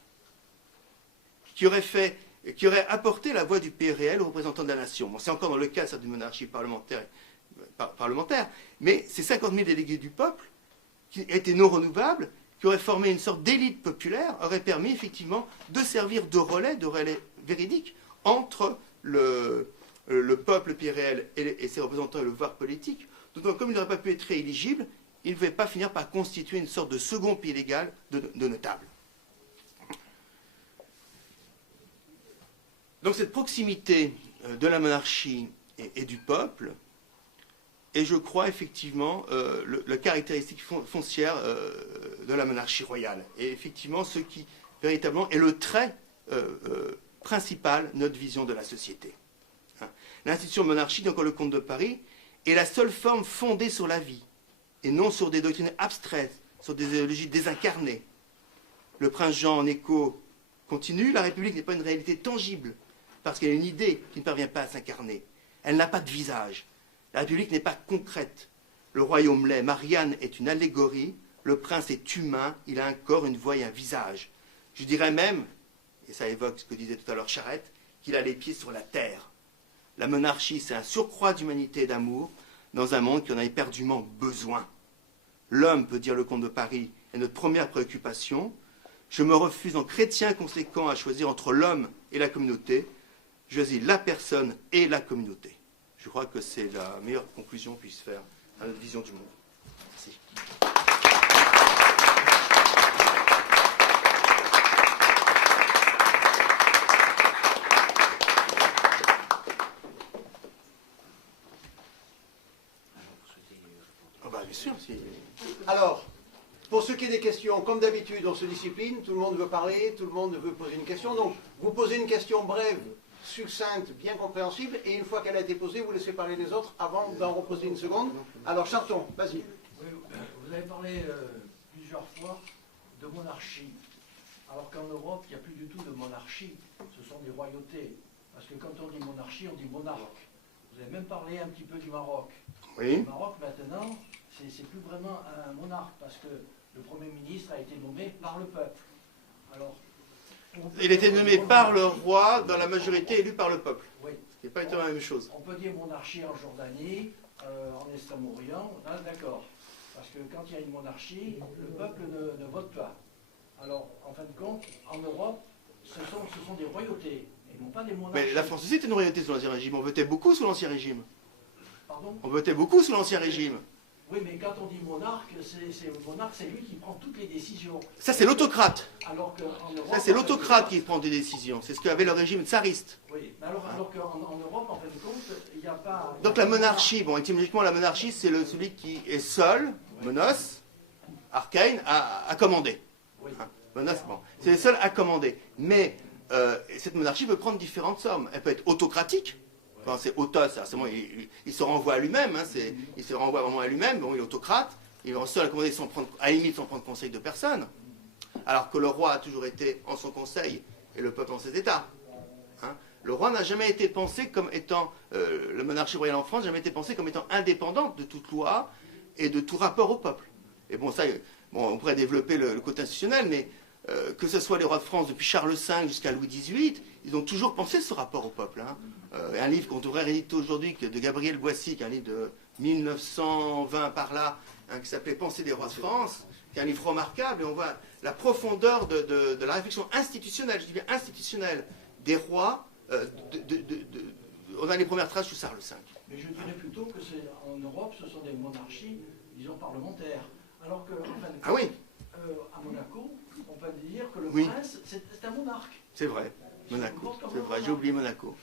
qui aurait apporté la voix du pays réel aux représentants de la nation. Bon, c'est encore dans le cas d'une monarchie parlementaire, mais ces 50 000 délégués du peuple, qui étaient non renouvelables, qui auraient formé une sorte d'élite populaire, auraient permis effectivement de servir de relais véridique entre le peuple, le pays réel et ses représentants et le pouvoir politique. D'autant que comme il n'aurait pas pu être rééligible, il ne pouvait pas finir par constituer une sorte de second pays légal de notables. Donc cette proximité de la monarchie et du peuple est, je crois, effectivement, la caractéristique foncière de la monarchie royale. Et effectivement, ce qui, véritablement, est le trait principal de notre vision de la société. Hein. L'institution monarchique, encore le comte de Paris, est la seule forme fondée sur la vie, et non sur des doctrines abstraites, sur des idéologies désincarnées. Le prince Jean, en écho, continue, la République n'est pas une réalité tangible, parce qu'elle est une idée qui ne parvient pas à s'incarner. Elle n'a pas de visage. La République n'est pas concrète. Le royaume l'est. Marianne est une allégorie. Le prince est humain. Il a un corps, une voix et un visage. Je dirais même, et ça évoque ce que disait tout à l'heure Charette, qu'il a les pieds sur la terre. La monarchie, c'est un surcroît d'humanité et d'amour dans un monde qui en a éperdument besoin. L'homme, peut dire le comte de Paris, est notre première préoccupation. Je me refuse en chrétien conséquent à choisir entre l'homme et la communauté. Je choisis la personne et la communauté. Je crois que c'est la meilleure conclusion qu'on puisse faire à notre vision du monde. Merci. Oh bah, bien sûr. Alors, pour ce qui est des questions, comme d'habitude, on se discipline, tout le monde veut parler, tout le monde veut poser une question. Donc, vous posez une question brève, succincte, bien compréhensible, et une fois qu'elle a été posée, vous laissez parler les autres avant d'en reposer une seconde. Alors, Charton, vas-y. Oui, vous avez parlé plusieurs fois de monarchie, alors qu'en Europe, il n'y a plus du tout de monarchie, ce sont des royautés. Parce que quand on dit monarchie, on dit monarque. Vous avez même parlé un petit peu du Maroc. Oui. Le Maroc, maintenant, c'est plus vraiment un monarque, parce que le Premier ministre a été nommé par le peuple. Alors, il était nommé par le roi dans la majorité élue par le peuple. oui. Ce qui n'est pas du tout la même chose. On peut dire monarchie en Jordanie, en Extrême-Orient, d'accord. Parce que quand il y a une monarchie, le peuple ne vote pas. Alors, en fin de compte, en Europe, ce sont des royautés, et non pas des monarchies. Mais la France aussi était une royauté sous l'Ancien Régime. On votait beaucoup sous l'Ancien Régime. Pardon ? On votait beaucoup sous l'Ancien Régime. Oui, mais quand on dit monarque, le monarque, c'est lui qui prend toutes les décisions. Ça, c'est l'autocrate. Alors qu'en Europe... Ça, c'est l'autocrate qui prend des décisions. C'est ce qu'avait le régime tsariste. Oui, mais alors qu'en Europe, en fin de compte, il n'y a pas... Donc la monarchie, bon, étymologiquement, la monarchie, c'est celui qui est seul, monos, arcane, à commander. Oui. Hein, monos, bon. C'est le seul à commander. Mais cette monarchie peut prendre différentes formes. Elle peut être autocratique. Enfin, c'est autos, il se renvoie à lui-même, hein, il se renvoie vraiment à lui-même, bon, il est autocrate, il est seul à commander à la limite sans prendre conseil de personne, alors que le roi a toujours été en son conseil et le peuple en ses états. Hein. Le roi n'a jamais été pensé comme étant, la monarchie royale en France n'a jamais été pensée comme étant indépendante de toute loi et de tout rapport au peuple. Et bon, ça, bon, on pourrait développer le côté institutionnel, mais que ce soit les rois de France depuis Charles V jusqu'à Louis XVIII, ils ont toujours pensé ce rapport au peuple. Hein. Un livre qu'on devrait rééditer aujourd'hui de Gabriel Boissy, qui est un livre de 1920 par là, hein, qui s'appelait Pensée des rois de France, qui est un livre remarquable, et on voit la profondeur de la réflexion institutionnelle, je dis bien institutionnelle, des rois. On a les premières traces sous Charles V. Mais je dirais plutôt que en Europe, ce sont des monarchies, disons, parlementaires. Alors qu'en fin de compte, Ah oui. À Monaco, on peut dire que le Oui. prince, c'est un monarque. C'est vrai, Monaco, c'est vrai, j'ai oublié Monaco.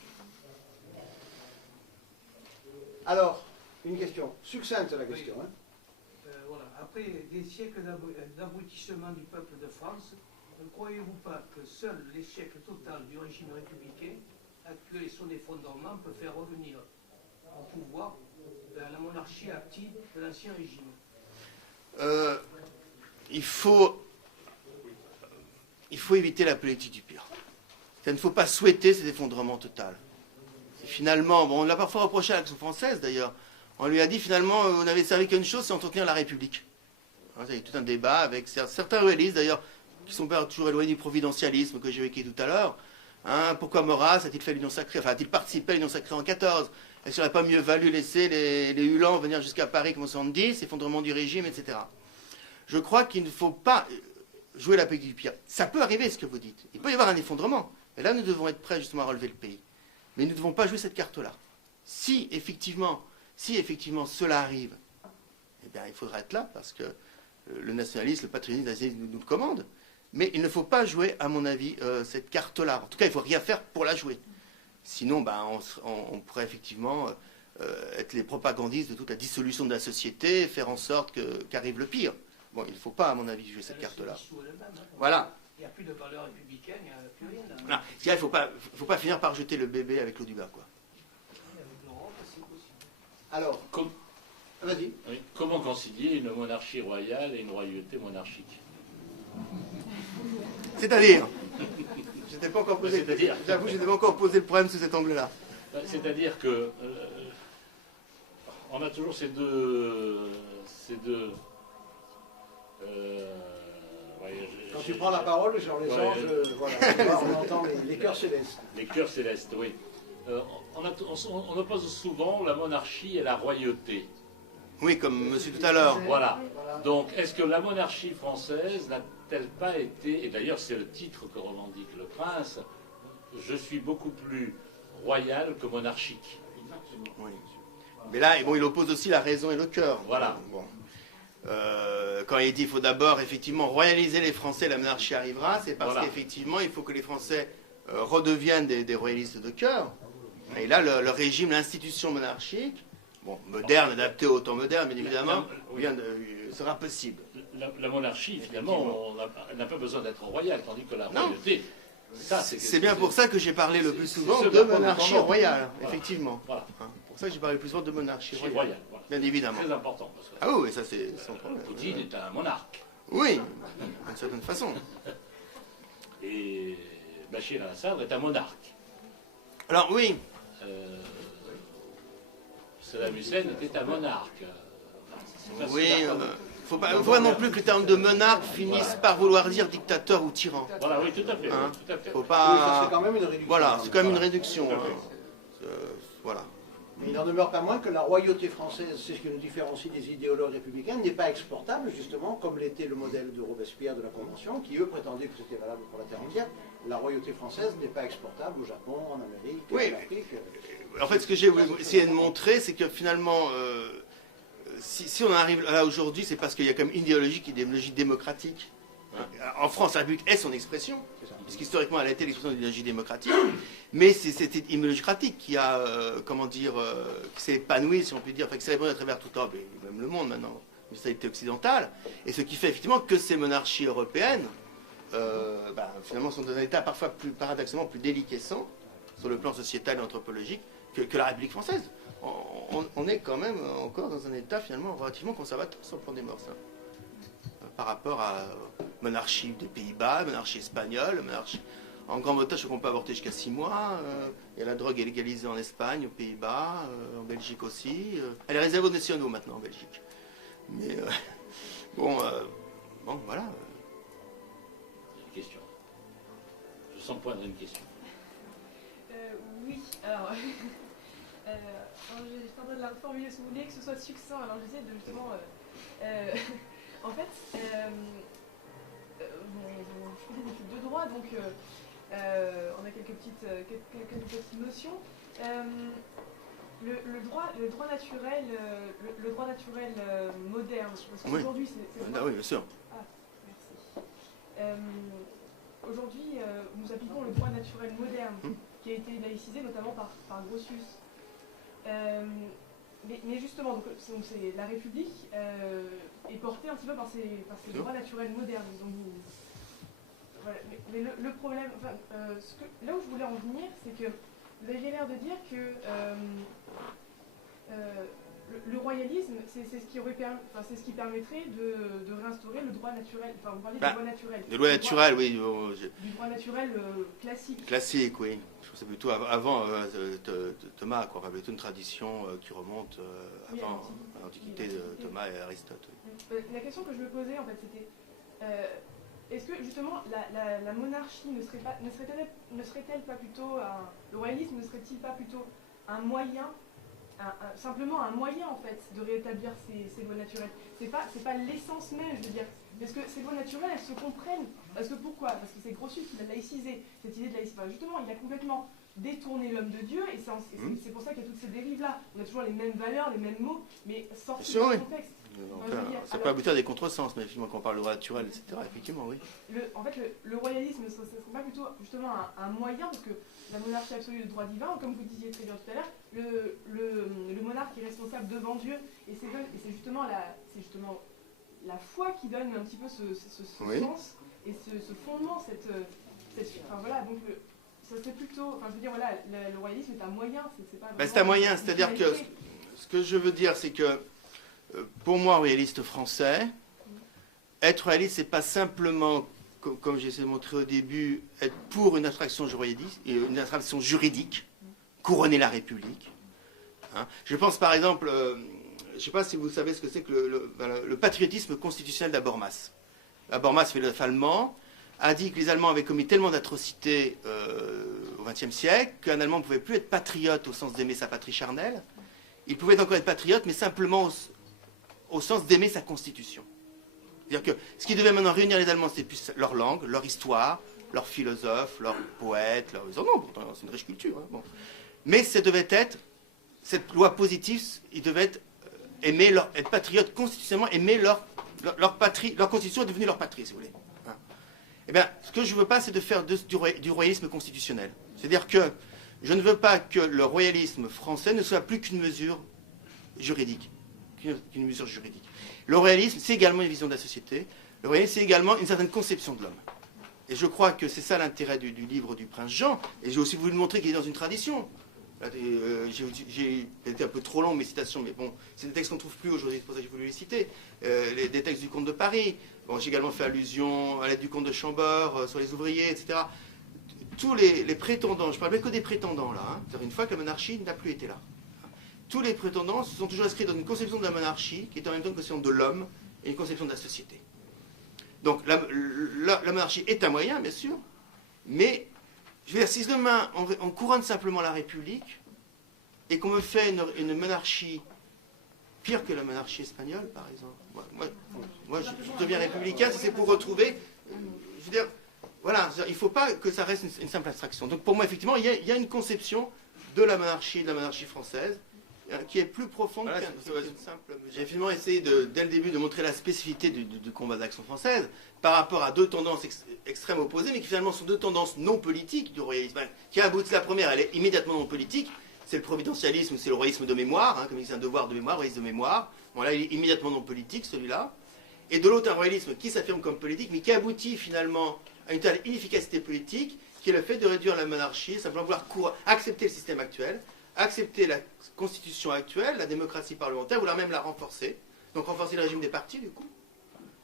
Alors, une question. Succincte la question. Hein. Voilà. Après des siècles d'abrutissement du peuple de France, ne croyez-vous pas que seul l'échec total du régime républicain actuel et son effondrement peut faire revenir au pouvoir la monarchie active de l'ancien régime? Il faut éviter la politique du pire. Il ne faut pas souhaiter cet effondrement total. Et finalement, bon, on l'a parfois reproché à l'Action française d'ailleurs. On lui a dit finalement, on n'avait servi qu'à une chose, c'est entretenir la République. Hein, il y a eu tout un débat avec certains royalistes d'ailleurs, qui sont pas toujours éloignés du providentialisme que j'ai évoqué tout à l'heure. Hein, pourquoi Maurras a-t-il fait l'Union sacrée, enfin a-t-il participé à l'Union sacrée en 14? Est-ce qu'il n'aurait pas mieux valu laisser les Hulans venir jusqu'à Paris comme en 70, effondrement du régime, etc. Je crois qu'il ne faut pas jouer la politique du pire. Ça peut arriver ce que vous dites. Il peut y avoir un effondrement. Et là, nous devons être prêts justement à relever le pays. Mais nous ne devons pas jouer cette carte-là. Si effectivement cela arrive, eh bien, il faudra être là parce que le nationalisme, le patriotisme nous le commande. Mais il ne faut pas jouer, à mon avis, cette carte-là. En tout cas, il ne faut rien faire pour la jouer. Sinon, ben, on pourrait effectivement être les propagandistes de toute la dissolution de la société et faire en sorte qu'arrive le pire. Bon, il ne faut pas, à mon avis, jouer cette carte-là. Voilà. Il n'y a plus de valeur républicaine, il n'y a plus rien. Voilà. Il ne faut pas finir par jeter le bébé avec l'eau du bain, quoi. Alors, vas-y. Oui. Comment concilier une monarchie royale et une royauté monarchique? C'est-à-dire j'étais pas encore posé. C'est-à-dire J'avoue, je n'ai pas encore posé le problème sous cet angle-là. C'est-à-dire que on a toujours ces deux. Quand tu prends la parole, genre les anges, voilà, on entend les cœurs célestes. Les cœurs célestes, oui. On oppose souvent la monarchie et la royauté. Oui, comme monsieur tout à l'heure. Voilà. Donc, est-ce que la monarchie française n'a-t-elle pas été, et d'ailleurs c'est le titre que revendique le prince, je suis beaucoup plus royal que monarchique. Oui. Mais là, bon, il oppose aussi la raison et le cœur. Voilà. Bon. Quand il dit qu'il faut d'abord effectivement royaliser les Français, la monarchie arrivera, c'est parce qu'effectivement il faut que les Français redeviennent des royalistes de cœur. Et là, le régime, l'institution monarchique, bon, moderne, adaptée au temps moderne, bien évidemment, sera possible. La monarchie, finalement, on n'a pas besoin d'être royal, tandis que la royauté, c'est bien pour ça que j'ai parlé le plus souvent de monarchie royale, effectivement. Voilà. Pour ça que j'ai parlé le plus souvent de monarchie royale. Voilà. Bien évidemment. Très important. Parce que ah oui, ça c'est sans problème. Poutine est un monarque. Oui, d'une certaine façon. Et Bachir el-Assad est un monarque. Alors oui. Saddam Hussein était un monarque. Oui, il ne faut pas non plus que le terme de monarque finisse par vouloir dire dictateur ou tyran. Voilà, oui, tout à fait. Hein, tout à fait. faut pas... Oui, ça, c'est quand même une réduction. Voilà, c'est quand même une réduction. Hein. Voilà. Mais il n'en demeure pas moins que la royauté française, c'est ce qui nous différencie des idéologues républicains, n'est pas exportable, justement, comme l'était le modèle de Robespierre de la Convention, qui eux prétendaient que c'était valable pour la terre entière. La royauté française n'est pas exportable au Japon, en Amérique, en Afrique. En fait, ce que j'ai essayé de montrer, c'est que finalement, si on en arrive là aujourd'hui, c'est parce qu'il y a quand même une idéologie qui est une idéologie démocratique. En France, la République est son expression, puisqu'historiquement elle a été l'expression de l'idéologie démocratique, mais c'est cette idéologie démocratique qui a, qui s'est épanouie, si on peut dire, enfin qui s'est répandue à travers tout le temps, même le monde maintenant, une société occidentale, et ce qui fait effectivement que ces monarchies européennes, finalement, sont dans un état parfois paradoxalement plus déliquescent, sur le plan sociétal et anthropologique, que la République française. On est quand même encore dans un état finalement relativement conservateur sur le plan des mœurs. Par rapport à monarchie des Pays-Bas, monarchie espagnole, monarchie... En Grande-Bretagne, je crois qu'on peut avorter jusqu'à 6 mois. Et la drogue est légalisée en Espagne, aux Pays-Bas, en Belgique aussi. Elle est réservée aux nationaux maintenant en Belgique. Mais bon, voilà. Une question. Je sens poindre une question. Oui, alors... j'étais en train de la reformuler si vous voulez, que ce soit succinct. Alors j'essaie de justement... en fait, je faisais des études de droit, donc on a quelques petites notions. Le droit naturel moderne, parce qu'aujourd'hui c'est... Oui, bien sûr. Ah, merci. Aujourd'hui, nous appliquons le droit naturel moderne, qui a été laïcisé notamment par Grotius. Mais justement, donc, la République est portée un petit peu par ces droits naturels modernes. Donc, voilà, mais le problème, enfin, là où je voulais en venir, c'est que vous aviez l'air de dire que le royalisme, c'est ce qui c'est ce qui permettrait de réinstaurer le droit naturel. Enfin, vous parlez de loi naturelle. De loi naturelle, oui. Du droit naturel classique. Classique, oui. Je trouve que c'est plutôt avant Thomas, quoi. Enfin, plutôt une tradition qui remonte avant l'Antiquité de Thomas et Aristote. Oui. La question que je me posais, en fait, c'était est-ce que justement la monarchie ne serait-elle pas plutôt le royalisme ne serait-il pas plutôt un moyen, simplement un moyen en fait de rétablir ces lois naturelles? C'est pas l'essence même, je veux dire, parce que ces lois naturelles elles se comprennent. Parce que pourquoi? Parce que c'est Grotius qui l'a laïcisé, cette idée de laïcité. Enfin, justement, il a complètement détourné l'homme de Dieu et c'est pour ça qu'il y a toutes ces dérives là. On a toujours les mêmes valeurs, les mêmes mots, mais sortis du contexte. Ça peut aboutir à des contresens, mais effectivement, quand on parle de loi naturelle, etc., effectivement, oui. En fait, le royalisme, ce ne serait pas plutôt justement un moyen, parce que la monarchie absolue, le droit divin, comme vous disiez très bien tout à l'heure, le monarque est responsable devant Dieu, et c'est justement la foi qui donne un petit peu ce sens et ce fondement, enfin voilà, donc ça serait plutôt, enfin je veux dire, voilà, le royalisme est un moyen, c'est pas... C'est un moyen, c'est-à-dire que ce que je veux dire, c'est que pour moi, royaliste français, être royaliste, c'est pas simplement, comme j'essaie de montrer au début, être pour une attraction juridique, couronner la République. Hein. Je pense par exemple, je ne sais pas si vous savez ce que c'est que le patriotisme constitutionnel d'Habermas. Habermas, philosophe allemand, a dit que les Allemands avaient commis tellement d'atrocités au XXe siècle qu'un Allemand ne pouvait plus être patriote au sens d'aimer sa patrie charnelle. Il pouvait encore être patriote, mais simplement au sens d'aimer sa constitution. C'est-à-dire que ce qui devait maintenant réunir les Allemands, c'était plus leur langue, leur histoire, leurs philosophes, leurs poètes, ils en ont, pourtant c'est une riche culture. Hein, bon. Mais ça devait être, cette loi positive, ils devaient être patriotes constitutionnellement, aimer leur patrie, leur constitution est devenue leur patrie, si vous voulez. Hein. Eh bien, ce que je ne veux pas, c'est de faire du royalisme constitutionnel. C'est-à-dire que je ne veux pas que le royalisme français ne soit plus qu'une mesure juridique. Qu'une mesure juridique. Le royalisme, c'est également une vision de la société. Le royalisme, c'est également une certaine conception de l'homme. Et je crois que c'est ça l'intérêt du livre du prince Jean. Et j'ai aussi voulu montrer qu'il est dans une tradition. J'ai été un peu trop long, mes citations, mais bon, c'est des textes qu'on ne trouve plus aujourd'hui, c'est pour ça que j'ai voulu les citer. Des textes du comte de Paris. Bon, j'ai également fait allusion à l'aide du comte de Chambord, sur les ouvriers, etc. Tous les prétendants, je ne parle pas que des prétendants, là, hein, c'est-à-dire une fois que la monarchie n'a plus été là. Tous les prétendants se sont toujours inscrits dans une conception de la monarchie qui est en même temps une conception de l'homme et une conception de la société. Donc la monarchie est un moyen, bien sûr, mais je veux dire, si demain on couronne simplement la République et qu'on me fait une monarchie pire que la monarchie espagnole, par exemple, moi je deviens républicain si c'est pour retrouver, je veux dire, voilà, il ne faut pas que ça reste une simple abstraction. Donc pour moi, effectivement, il y a une conception de la monarchie française, qui est plus profonde qu'une simple... J'ai finalement essayé, dès le début, de montrer la spécificité du combat d'Action française par rapport à deux tendances extrêmes opposées, mais qui finalement sont deux tendances non politiques du royalisme. Qui aboutit la première, elle est immédiatement non politique, c'est le providentialisme, c'est le royalisme de mémoire, hein, comme il dit, c'est un devoir de mémoire, royalisme de mémoire. Bon là, il est immédiatement non politique, celui-là. Et de l'autre, un royalisme qui s'affirme comme politique, mais qui aboutit finalement à une telle inefficacité politique, qui est le fait de réduire la monarchie, simplement vouloir accepter le système actuel, accepter la constitution actuelle, la démocratie parlementaire, vouloir même la renforcer, donc renforcer le régime des partis du coup,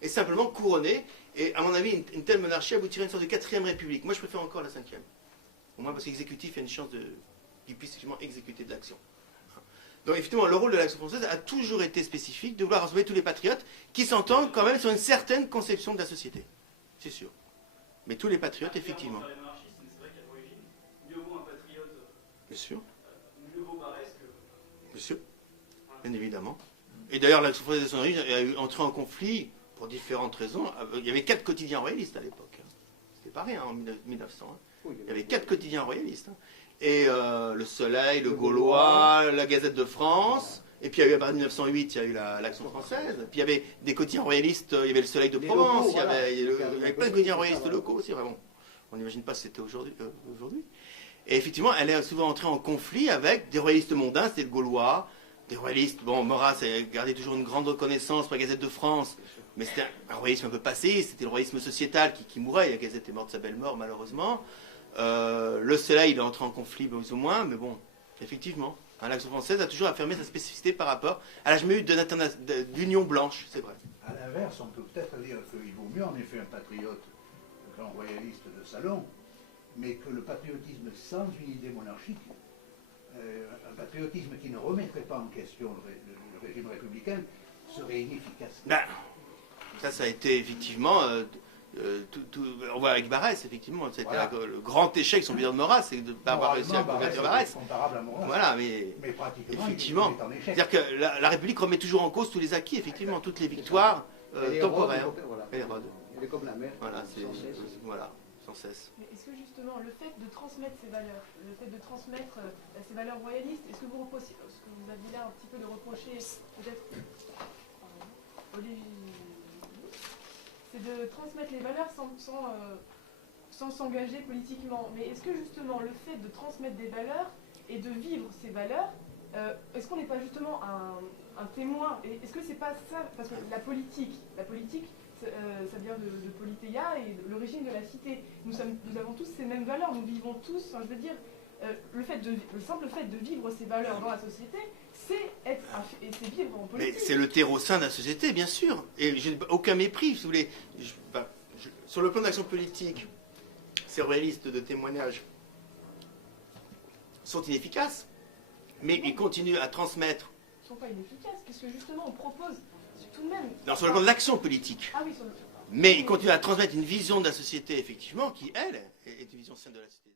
et simplement couronner, et à mon avis une telle monarchie aboutirait à une sorte de 4e république. Moi je préfère encore la 5e, au moins parce que l'exécutif a une chance qu'il puisse effectivement exécuter de l'action. Donc effectivement le rôle de l'Action française a toujours été spécifique, de vouloir rassembler tous les patriotes qui s'entendent quand même sur une certaine conception de la société, c'est sûr. Mais tous les patriotes effectivement. Bien sûr. Bien sûr, bien évidemment. Et d'ailleurs, l'Action française de son origine est entrée en conflit pour différentes raisons. Il y avait 4 quotidiens royalistes à l'époque. C'était pas rien en 1900. Hein. Il y avait 4 quotidiens royalistes. Hein. Et Le Soleil, Le Gaulois, la Gazette de France. Et puis il y a eu, à partir de 1908, il y a eu l'Action française. Puis il y avait des quotidiens royalistes. Il y avait Le Soleil de Provence. Locaux, il y avait plein de quotidiens royalistes locaux aussi. Vraiment. On n'imagine pas si c'était aujourd'hui. Et effectivement, elle est souvent entrée en conflit avec des royalistes mondains, c'était le Gaulois, des royalistes, bon, Maurras a gardé toujours une grande reconnaissance pour la Gazette de France, mais c'était un royalisme un peu passé, c'était le royalisme sociétal qui mourait. La Gazette est morte de sa belle mort, malheureusement. Le Soleil, il est entré en conflit, plus ou moins, mais bon, effectivement, l'Action française a toujours affirmé sa spécificité par rapport à l'âge minute d'Union blanche, c'est vrai. À l'inverse, on peut peut-être dire qu'il vaut mieux en effet un patriote, un grand royaliste de salon, mais que le patriotisme sans une idée monarchique, un patriotisme qui ne remettrait pas en question le régime républicain, serait inefficace. Ben, ça a été effectivement, on voit avec Barès, effectivement, c'était Voilà. le grand échec, son bilan de Maurras, c'est de ne pas avoir réussi à convertir Barès. Comparable à Maurras. Voilà, mais pratiquement, effectivement, il est en échec. c'est-à-dire que la République remet toujours en cause tous les acquis, effectivement, toutes les victoires temporaires. Elle érode. Elle est comme la mer. Voilà, sans cesse. voilà, sans cesse. Mais est-ce que justement le fait de transmettre ces valeurs, le fait de transmettre ces valeurs royalistes, est-ce que vous reprochez, ce que vous aviez l'air un petit peu de reprocher peut-être c'est de transmettre les valeurs sans s'engager politiquement. Mais est-ce que justement le fait de transmettre des valeurs et de vivre ces valeurs, est-ce qu'on n'est pas justement un témoin? Et est-ce que c'est pas ça? Parce que la politique, ça vient de Politeia et de l'origine de la cité. Nous avons tous ces mêmes valeurs, nous vivons tous, enfin, je veux dire, le simple fait de vivre ces valeurs dans la société, c'est vivre en politique. Mais c'est le terreau sain de la société, bien sûr. Et j'ai aucun mépris, si vous voulez. Sur le plan d'action politique, ces royalistes de témoignage sont inefficaces, mais ils continuent à transmettre. Ils ne sont pas inefficaces, puisque justement on propose tout de même... Non, sur le plan de l'action politique. Ah oui, sur le... Mais ils continuent à transmettre une vision de la société, effectivement, qui, elle, est une vision saine de la société.